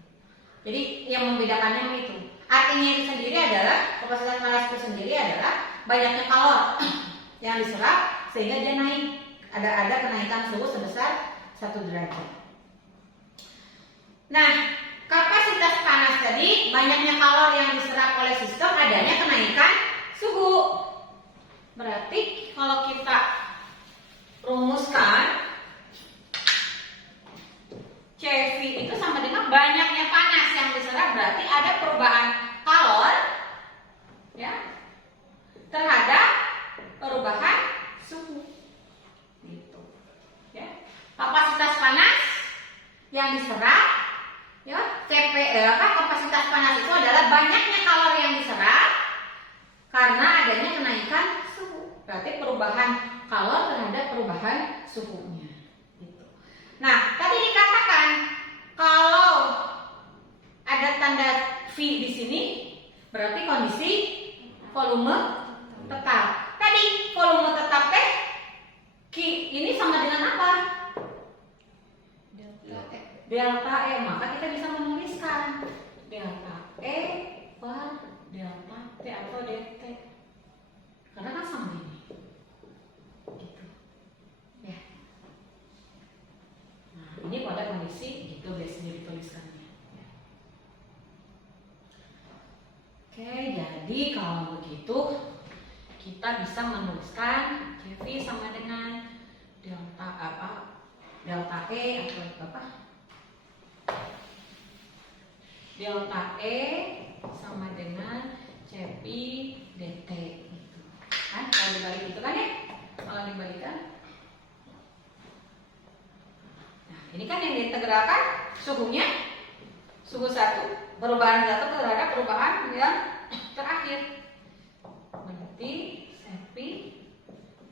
Jadi yang membedakannya itu. Artinya itu sendiri adalah kapasitas panas itu sendiri adalah banyaknya kalor yang diserap sehingga dia naik. Ada kenaikan suhu sebesar 1 derajat. Nah, kapasitas panas tadi banyaknya kalor yang diserap oleh sistem adanya kenaikan suhu. Berarti kalau kita rumuskan CV itu sama dengan banyaknya panas yang diserap, berarti ada perubahan kalor ya terhadap perubahan suhu. Gitu. Ya. Kapasitas panas yang diserap ya kapasitas panas itu adalah banyaknya kalor yang diserap karena adanya kenaikan suhu. Berarti perubahan kalor terhadap perubahan suhunya. Gitu. Nah, tadi dikatakan kalau ada tanda V di sini berarti kondisi volume tetap. Tadi volume tetap teh Q ini sama dengan apa? Delta E. Maka kita bisa menuliskan delta E per delta T atau dt. Karena kan sama ini. Gitu. Ya. Nah, ini pada kondisi gitu biasanya dituliskannya. Ya. Oke, jadi kalau begitu kita bisa menuliskan CV sama dengan delta apa? Delta E atau apa? Delta E sama dengan CP dt gitu. Kan kalau dibalik itu kan ya? Kalau dibalikan. Nah, ini kan yang diintegralkan suhunya suhu 1, perubahan 1 terhadap perubahan yang terakhir. Berarti CP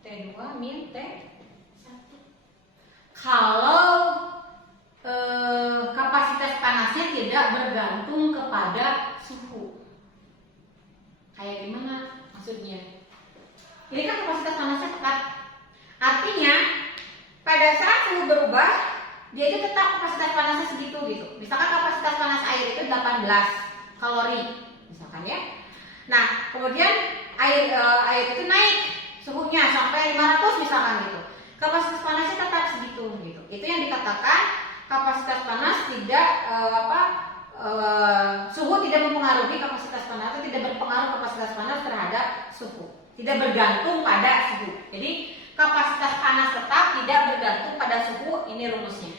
T2 min T1. Kalau kapasitas panasnya tidak bergantung kepada suhu. Kayak gimana maksudnya? Ini kan kapasitas panasnya tetap. Artinya pada saat suhu berubah, dia itu tetap kapasitas panasnya segitu gitu. Misalkan kapasitas panas air itu 18 kalori, misalkan ya. Nah, kemudian air itu naik suhunya sampai 500 misalkan gitu. Kapasitas panasnya tetap segitu gitu. Itu yang dikatakan kapasitas panas tidak suhu tidak mempengaruhi kapasitas panas atau tidak berpengaruh kapasitas panas terhadap suhu. Tidak bergantung pada suhu. Jadi kapasitas panas tetap tidak bergantung pada suhu. Ini rumusnya.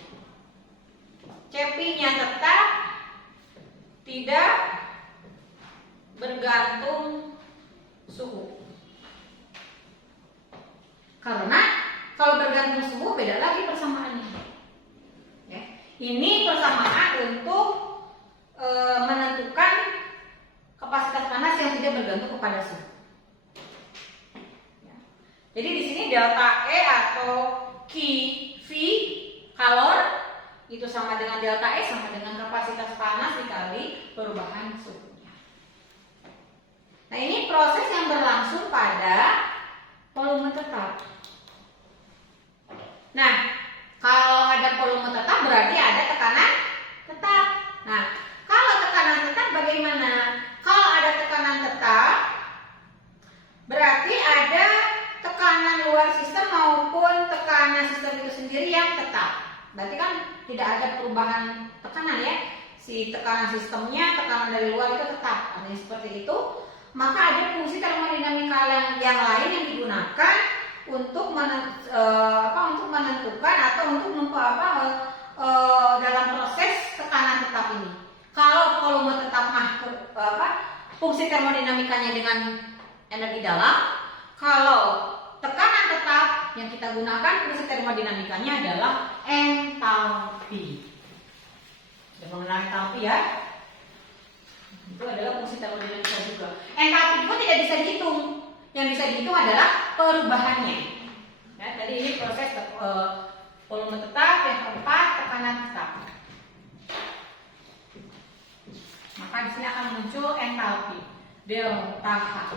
CP-nya tetap tidak bergantung suhu. Karena kalau bergantung suhu beda lagi persamaannya. Ya. Ini persamaan untuk menentukan kapasitas panas yang tidak bergantung kepada suhu. Ya. Jadi di sini delta E atau Q V kalor itu sama dengan delta E sama dengan kapasitas panas dikali perubahan suhunya. Nah, ini proses yang berlangsung pada volume tetap. Nah, kalau ada volume tetap berarti ada tekanan tetap. Nah, kalau tekanan tetap bagaimana? Kalau ada tekanan tetap berarti ada tekanan luar sistem maupun tekanan sistem itu sendiri yang tetap. Berarti kan tidak ada perubahan tekanan ya. Si tekanan sistemnya, tekanan dari luar itu tetap. Artinya seperti itu. Maka ada fungsi termodinamika yang lain yang digunakan untuk menentukan atau untuk dalam proses tekanan tetap ini. Kalau volume tetap fungsi termodinamikanya dengan energi dalam. Kalau tekanan tetap yang kita gunakan fungsi termodinamikanya adalah entalpi. Sudah mengenal entalpi ya? Itu adalah fungsi termodinamika juga. Entalpi itu tidak bisa dihitung. Yang bisa dihitung adalah perubahannya. Ya, tadi ini proses volume tetap, yang keempat tekanan tetap. Maka di sini akan muncul entalpi delta H.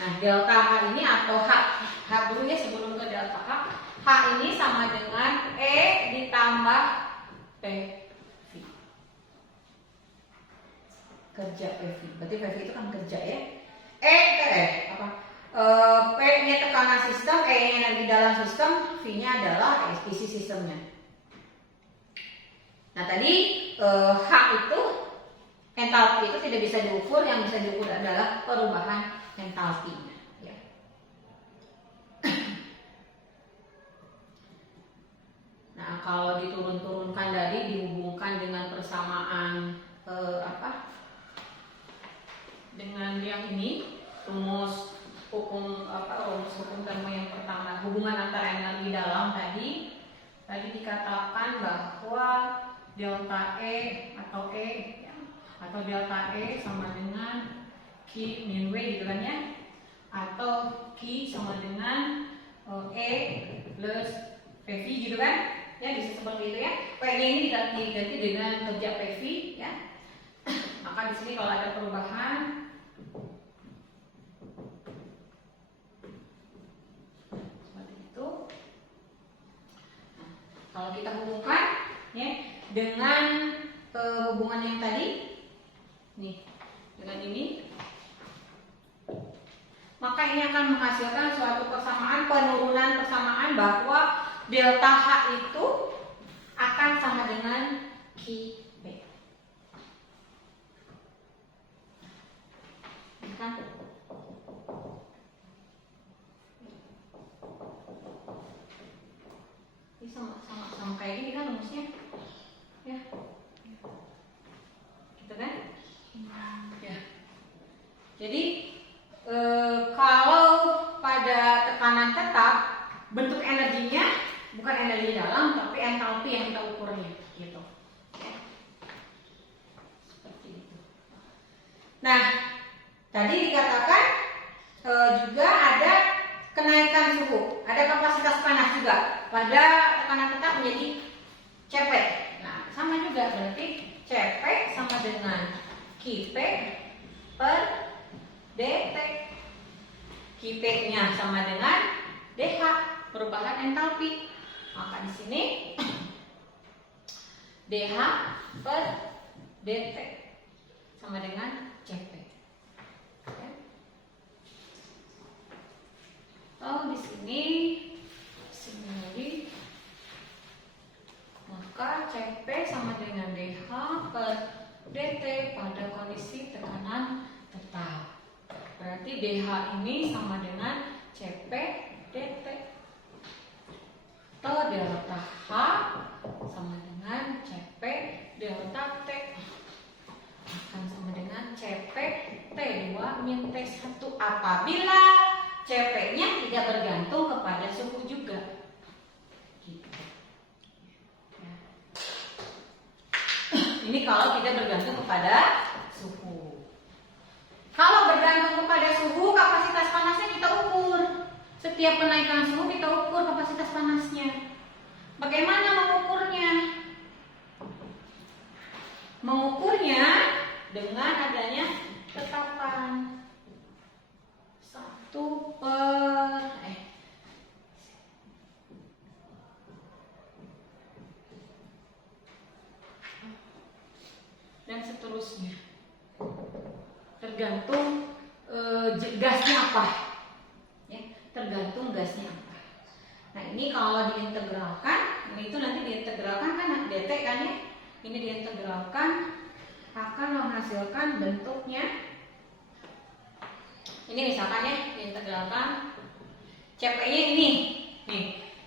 Nah, delta H ini atau H dulu ya sebelum ke delta H. H ini sama dengan E ditambah PV. Kerja PV. Berarti PV itu kan kerja ya. P-nya tekanan sistem, E-nya energi dalam sistem, V-nya adalah isi sistemnya. Nah, tadi H itu entalpi itu tidak bisa diukur, yang bisa diukur adalah perubahan entalpinya ya. Nah, kalau diturun-turunkan tadi dihubungkan dengan persamaan dengan yang ini rumus hukum termo yang pertama, hubungan antara energi dalam tadi dikatakan bahwa delta E atau delta E sama dengan Q min W gitu kan ya, atau Q sama dengan E plus PV gitu kan. ya bisa seperti itu ya. P-nya ini diganti dengan kerja PV ya. Maka di sini kalau ada perubahan seperti itu. Nah, kalau kita hubungkan ya dengan hubungan yang tadi nih dengan ini, maka ini akan menghasilkan suatu persamaan, penurunan persamaan bahwa delta H itu akan sama dengan QB. Kan? Ini sama kayak gini kan rumusnya, ya, gitu kan? Ya. Jadi kalau pada tekanan tetap bentuk energinya bukan energi dalam tapi entalpi yang kita ukurnya gitu. Ya. Seperti itu. Nah, tadi dikatakan juga ada kenaikan suhu, ada kapasitas panas juga pada tekanan tetap menjadi Cp. Nah, sama juga berarti Cp sama dengan Qp per dt. Qp-nya sama dengan dH, perubahan entalpi. Maka di sini dH per dt sama dengan Cp. Oke. Oh, di sini lagi. Maka Cp sama dengan dH per dt pada kondisi tekanan tetap. Berarti dH ini sama dengan Cp dt. Atau delta H sama dengan Cp delta T akan sama dengan Cp T2 min T1 apabila Cp-nya tidak bergantung kepada suhu juga. Gitu. Ya. Ini kalau tidak bergantung kepada suhu. Kalau bergantung kepada suhu, kapasitas panasnya kita ukur. Setiap kenaikan suhu kita ukur kapasitas panasnya. Bagaimana mengukurnya? Mengukurnya dengan adanya tetapan 1 per dan seterusnya. Tergantung gasnya apa. Ya, tergantung gasnya apa. Nah, ini kalau diintegralkan, ini itu nanti diintegralkan kan dt kan ya. Ini diintegralkan akan menghasilkan bentuknya. Ini misalkan ya, diintegralkan Cp-nya ini. Nih,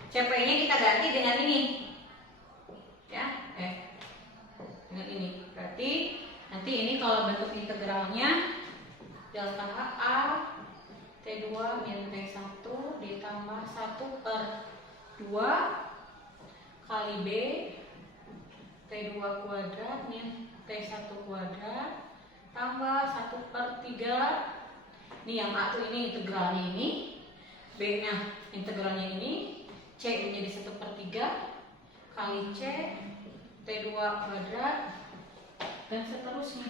Cp-nya kita ganti dengan ini. Ya, dengan ini. Berarti nanti ini kalau bentuk integralnya delta A T2 min T1 ditambah 1 per 2 kali B T2 kuadrat min T1 kuadrat tambah 1 per 3. Ini yang A itu ini integralnya ini, B nya integralnya ini, C menjadi 1 per 3 kali C T2 kuadrat dan seterusnya.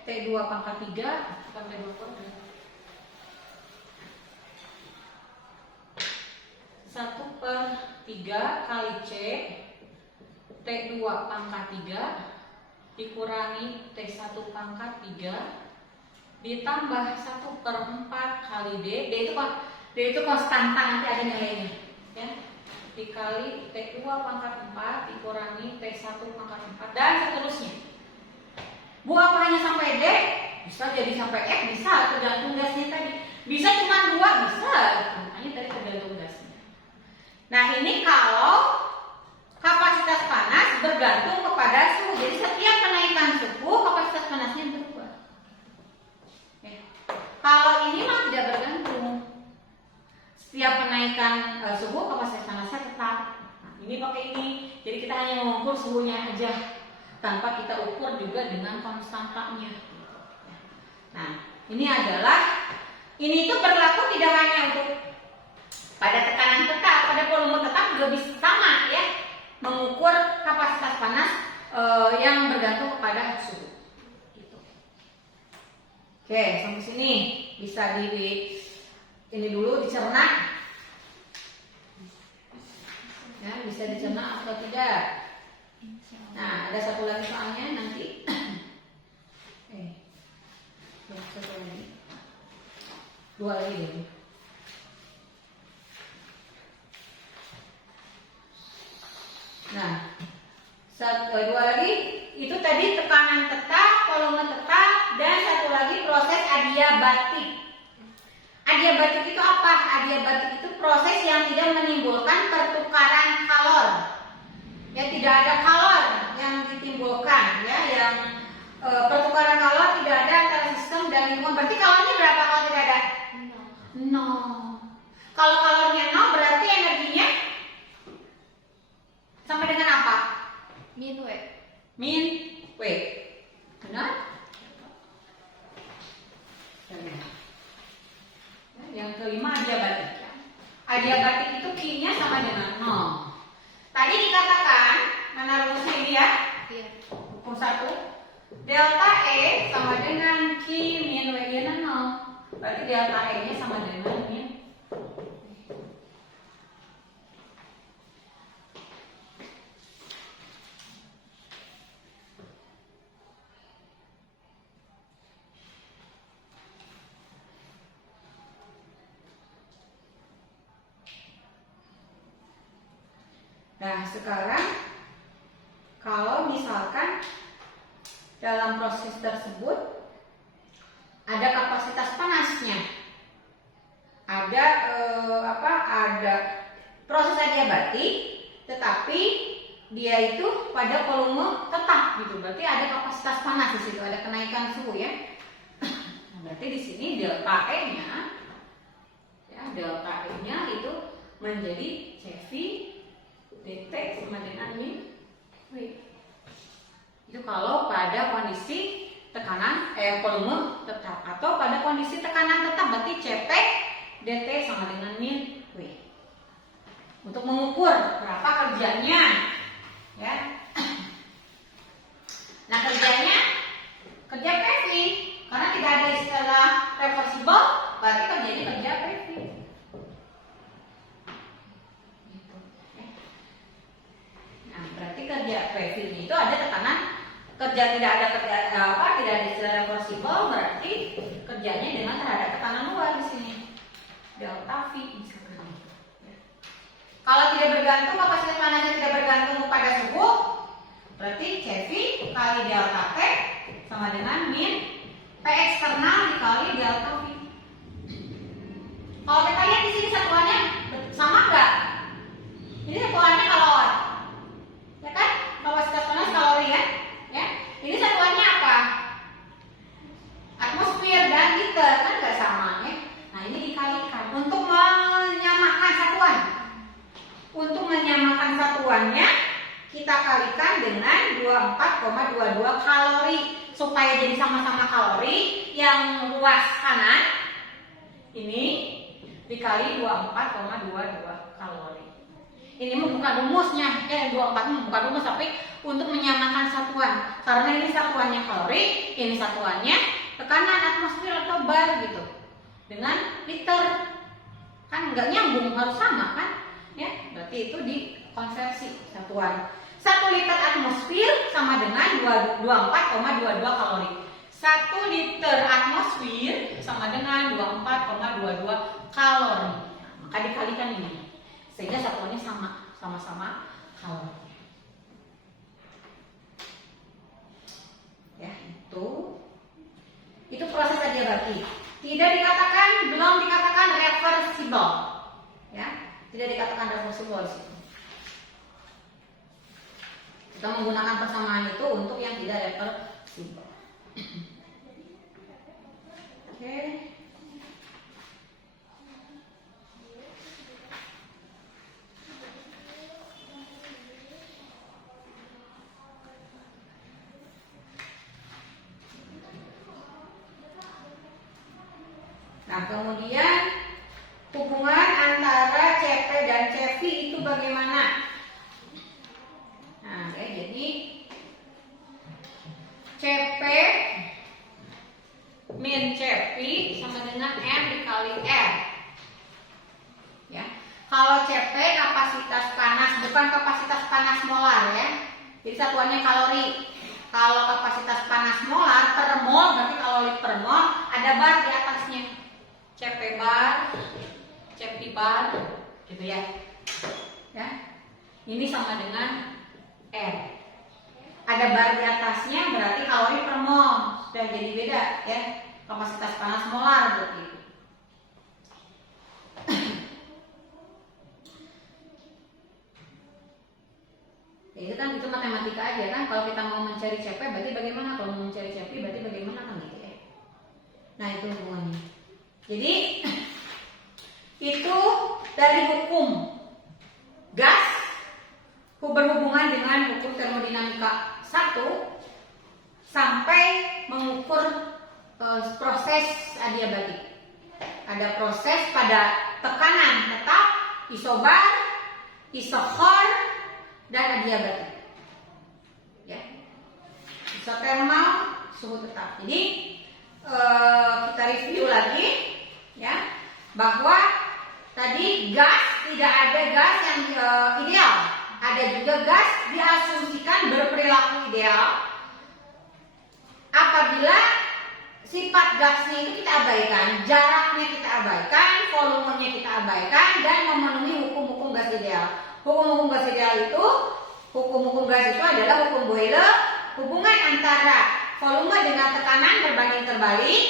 T2 pangkat 3 tambah T2 kuadrat 1 per 3 kali C T2 pangkat 3 dikurangi T1 pangkat 3 ditambah 1 per 4 kali D. D itu konstanta, nanti ada nilainya ya. Dikali T2 pangkat 4 dikurangi T1 pangkat 4 dan seterusnya. Bu, apa hanya sampai D? Bisa jadi sampai F, bisa tergantung gasnya tadi. Bisa cuma 2, bisa. Makanya tadi tergantung gasnya. Nah, ini kalau kapasitas panas bergantung kepada suhu. Jadi setiap kenaikan suhu, kapasitas panasnya berubah. Kalau ini mah tidak bergantung. Setiap kenaikan suhu, kapasitas panasnya tetap. Nah, ini pakai ini. Jadi kita hanya mengukur suhunya aja, tanpa kita ukur juga dengan konstantanya. Nah, ini itu berlaku tidak hanya untuk pada tekanan tetap, pada volume tetap juga bisa sama ya. mengukur kapasitas panas yang bergantung kepada suhu. Gitu. Oke, sampai sini bisa ini dulu dicerna. Ya, bisa dicerna atau tidak. Nah, ada satu lagi soalnya nanti. Satu lagi. Dua lagi deh. Nah, dua lagi itu tadi tekanan tetap, volume tetap, dan satu lagi proses adiabatik. Adiabatik itu apa? Adiabatik itu proses yang tidak menimbulkan pertukaran kalor. Ya, tidak ada kalor yang ditimbulkan, ya, yang pertukaran kalor tidak ada antara sistem dan lingkungan. Berarti kalornya berapa kalau tidak ada? 0. Kalau kalornya 0 berarti energinya sama dengan apa? Min W. Min W. Benar? Yang kelima adiabatik. Adiabatik itu Q-nya sama dengan 0. Tadi dikatakan, mana rumusnya ini ya? Iya. Hukum 1. Delta E sama dengan Q min W-nya 0. Berarti delta E-nya sama dengan min. Nah, sekarang kalau misalkan dalam proses tersebut ada kapasitas panasnya, ada ada proses adiabatik, tetapi dia itu pada volume tetap gitu. Berarti ada kapasitas panas di situ, ada kenaikan suhu ya. Nah, berarti di sini delta E-nya, ya, delta E-nya itu menjadi Cv dt sama dengan min W. Itu kalau pada kondisi tekanan volume tetap, atau pada kondisi tekanan tetap berarti Cp dt sama dengan min W. Untuk mengukur berapa kerjanya, ya. Nah, kerjanya kerja PV karena tidak ada istilah reversible, berarti kerjanya kerja PV. Berarti kerja PV itu ada tekanan kerja, tidak ada tidak ada istilah reversible, berarti kerjanya dengan terhadap tekanan luar di sini delta V misalkan. Kalau tidak bergantung, kapasitas panasnya tidak bergantung pada suhu, berarti Cv kali delta T sama dengan min P eksternal dikali delta V. Kalau kita lihat di sini satuannya sama enggak? Ini satuannya kalor. Ya kan? Kapasitas panas kalori ya. Ya. Ini satuannya apa? Atmosfer dan liter, kan nggak sama ya. Nah, ini dikalikan untuk menyamakan satuan. Untuk menyamakan satuannya kita kalikan dengan 24,22 kalori supaya jadi sama-sama kalori. Yang luas kanan ini dikali 24,22 kalori. Ini bukan rumusnya, 24 bukan rumus, tapi untuk menyamakan satuan. Karena ini satuannya kalori, ini satuannya tekanan atmosfer atau bar gitu. Dengan liter. Kan nggak nyambung, harus sama kan? Ya, berarti itu dikonversi satuan. 1 liter atmosfer sama dengan 24,22 kalori. 1 liter atmosfer sama dengan 24,22 kalori. Nah, maka dikalikan ini. Sehingga satuannya sama-sama kalori. Ya, itu proses adiabatik. Belum dikatakan reversible. Ya, tidak dikatakan reversible di situ. Kita menggunakan persamaan itu untuk yang tidak reversible. Oke. Nah, kemudian hubungan antara Cp dan Cv itu bagaimana? CP min CP sama dengan M dikali R. Ya. Kalau CP kapasitas panas, bukan kapasitas panas molar ya. Jadi satuannya kalori. Kalau kapasitas panas molar per mol, berarti kalori per mol, ada bar di atasnya. CP bar, CP bar, gitu ya. Ya. Ini sama dengan R. Ada bar di atasnya berarti kalori per mol. Sudah jadi beda ya. Kapasitas panas molar berarti. Ya, itu matematika aja kan. Kalau kita mau mencari CP berarti bagaimana? Kalau mau mencari CP berarti bagaimana kan gitu ya. Nah, itu hubungannya. Jadi itu dari hukum gas berhubungan dengan hukum termodinamika 1 sampai mengukur proses adiabatik. Ada proses pada tekanan tetap, isobar, isochor, dan adiabatik. Ya. Isotermal, suhu tetap. Jadi kita review lagi ya, bahwa tadi gas tidak ada gas yang ideal. Ada juga gas diasumsikan berperilaku ideal apabila sifat gasnya itu kita abaikan, jaraknya kita abaikan, volumenya kita abaikan, dan memenuhi hukum-hukum gas ideal. Hukum-hukum gas ideal itu, hukum-hukum gas itu adalah hukum Boyle, hubungan antara volume dengan tekanan berbanding terbalik,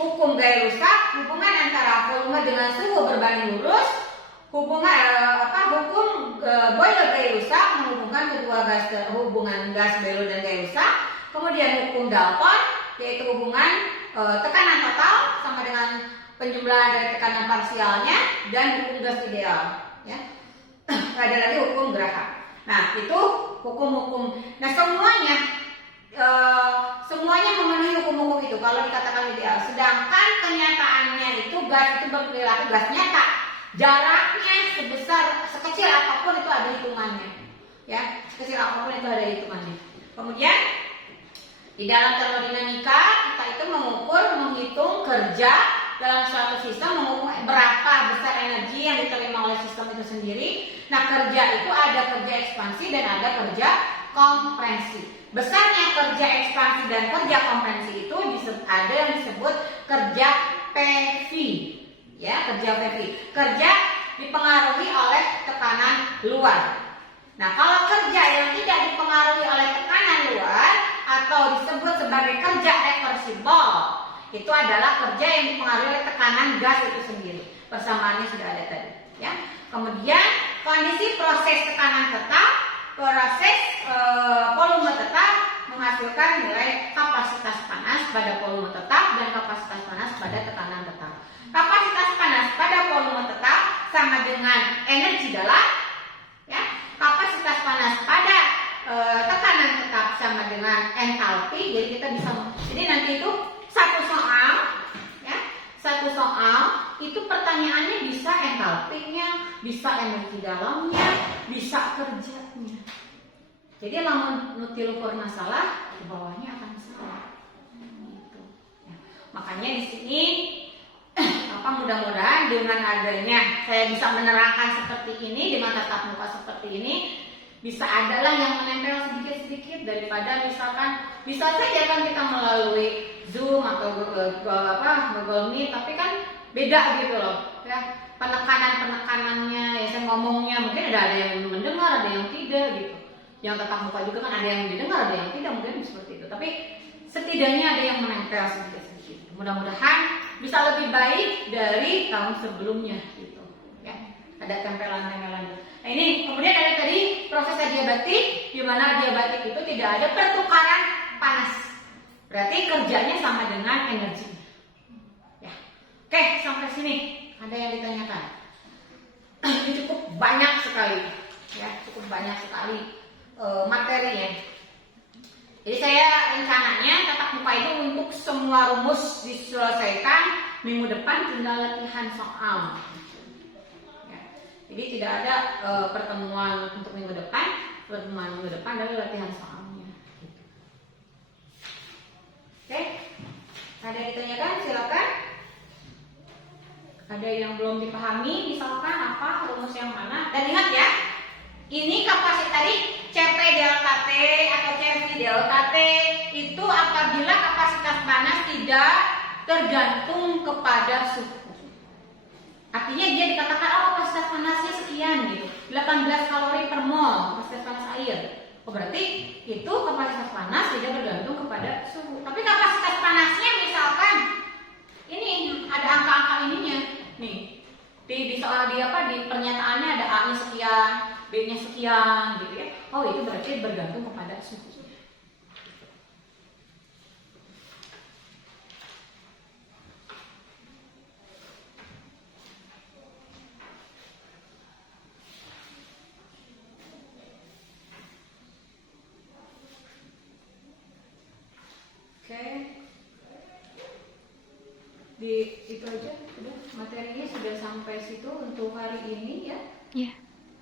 hukum Gay-Lussac, hubungan antara volume dengan suhu berbanding lurus, hukum Boyle-Gay-Lussac menghubungkan kedua gas, hubungan gas Boyle dan Gay-Lussac, kemudian hukum Dalton yaitu hubungan tekanan total sama dengan penjumlahan dari tekanan parsialnya, dan hukum gas ideal ya. Ada lagi hukum Graham. Nah, itu hukum-hukum. Nah, semuanya memenuhi hukum-hukum itu kalau dikatakan ideal. Sedangkan kenyataannya itu gas itu berperilaku gas nyata. Jaraknya sekecil apapun itu ada hitungannya. Ya, sekecil apapun itu ada hitungannya. Kemudian di dalam termodinamika kita itu menghitung kerja dalam suatu sistem, mengukur berapa besar energi yang diterima oleh sistem itu sendiri. Nah, kerja itu ada kerja ekspansi dan ada kerja kompresi. Besarnya kerja ekspansi dan kerja kompresi itu ada yang disebut kerja PV. Ya, kerja PV. Kerja dipengaruhi oleh tekanan luar. Nah, kalau kerja yang tidak dipengaruhi oleh tekanan luar atau disebut sebagai kerja reversible, itu adalah kerja yang dipengaruhi oleh tekanan gas itu sendiri. Persamaannya sudah ada tadi, ya. Kemudian kondisi proses tekanan tetap, proses volume tetap menghasilkan nilai kapasitas panas pada volume tetap dan kapasitas panas pada tekanan tetap. Kapasitas panas pada volume tetap sama dengan energi dalam, ya. Kapasitas panas pada tekanan tetap sama dengan entalpi. Jadi kita bisa, jadi nanti itu satu soal, ya, satu soal itu pertanyaannya bisa entalpinya, bisa energi dalamnya, bisa kerjanya. Jadi lamun nutilukur masalah, di bawahnya akan salah. Gitu. Ya. Makanya di sini mudah-mudahan dengan adanya saya bisa menerangkan seperti ini dengan tatap muka seperti ini, bisa adalah yang menempel sedikit-sedikit daripada misalkan bisa saja kan kita melalui Zoom atau Google Meet, tapi kan beda gitu loh ya, penekanannya ya, saya ngomongnya mungkin ada yang mendengar, ada yang tidak gitu. Yang tatap muka juga kan ada yang didengar, ada yang tidak, mungkin seperti itu. Tapi setidaknya ada yang menempel sedikit-sedikit. Mudah-mudahan bisa lebih baik dari tahun sebelumnya gitu ya. Ada tempelan-tempelan. Nah, ini kemudian ada tadi proses adiabatik, di mana adiabatik itu tidak ada pertukaran panas. Berarti kerjanya sama dengan energi. Ya. Oke, sampai sini ada yang ditanyakan. Ini cukup banyak sekali ya, cukup banyak sekali materinya. Jadi saya rencananya tatap muka itu untuk semua rumus diselesaikan, minggu depan tinggal latihan soal. Ya. Jadi tidak ada pertemuan untuk minggu depan, pertemuan minggu depan adalah latihan soalnya. Ada yang ditanyakan? Silakan. Ada yang belum dipahami, misalkan apa rumus yang mana? Dan ingat ya, ini kapasitas tadi Cp delta T atau Cv delta T itu apabila kapasitas panas tidak tergantung kepada suhu. Artinya dia dikatakan kapasitas panasnya sekian gitu, 18 kalori per mol kapasitas panas air. Oh, berarti itu kapasitas panas tidak bergantung kepada suhu. Tapi kapasitas panasnya misalkan ini ada angka-angka ininya nih. Di soal di pernyataannya ada A-nya sekian, B-nya sekian gitu ya. Oh, itu berarti bergantung kepada suhu. Oke, di itu aja, udah materinya sudah sampai situ untuk hari ini ya. Ya.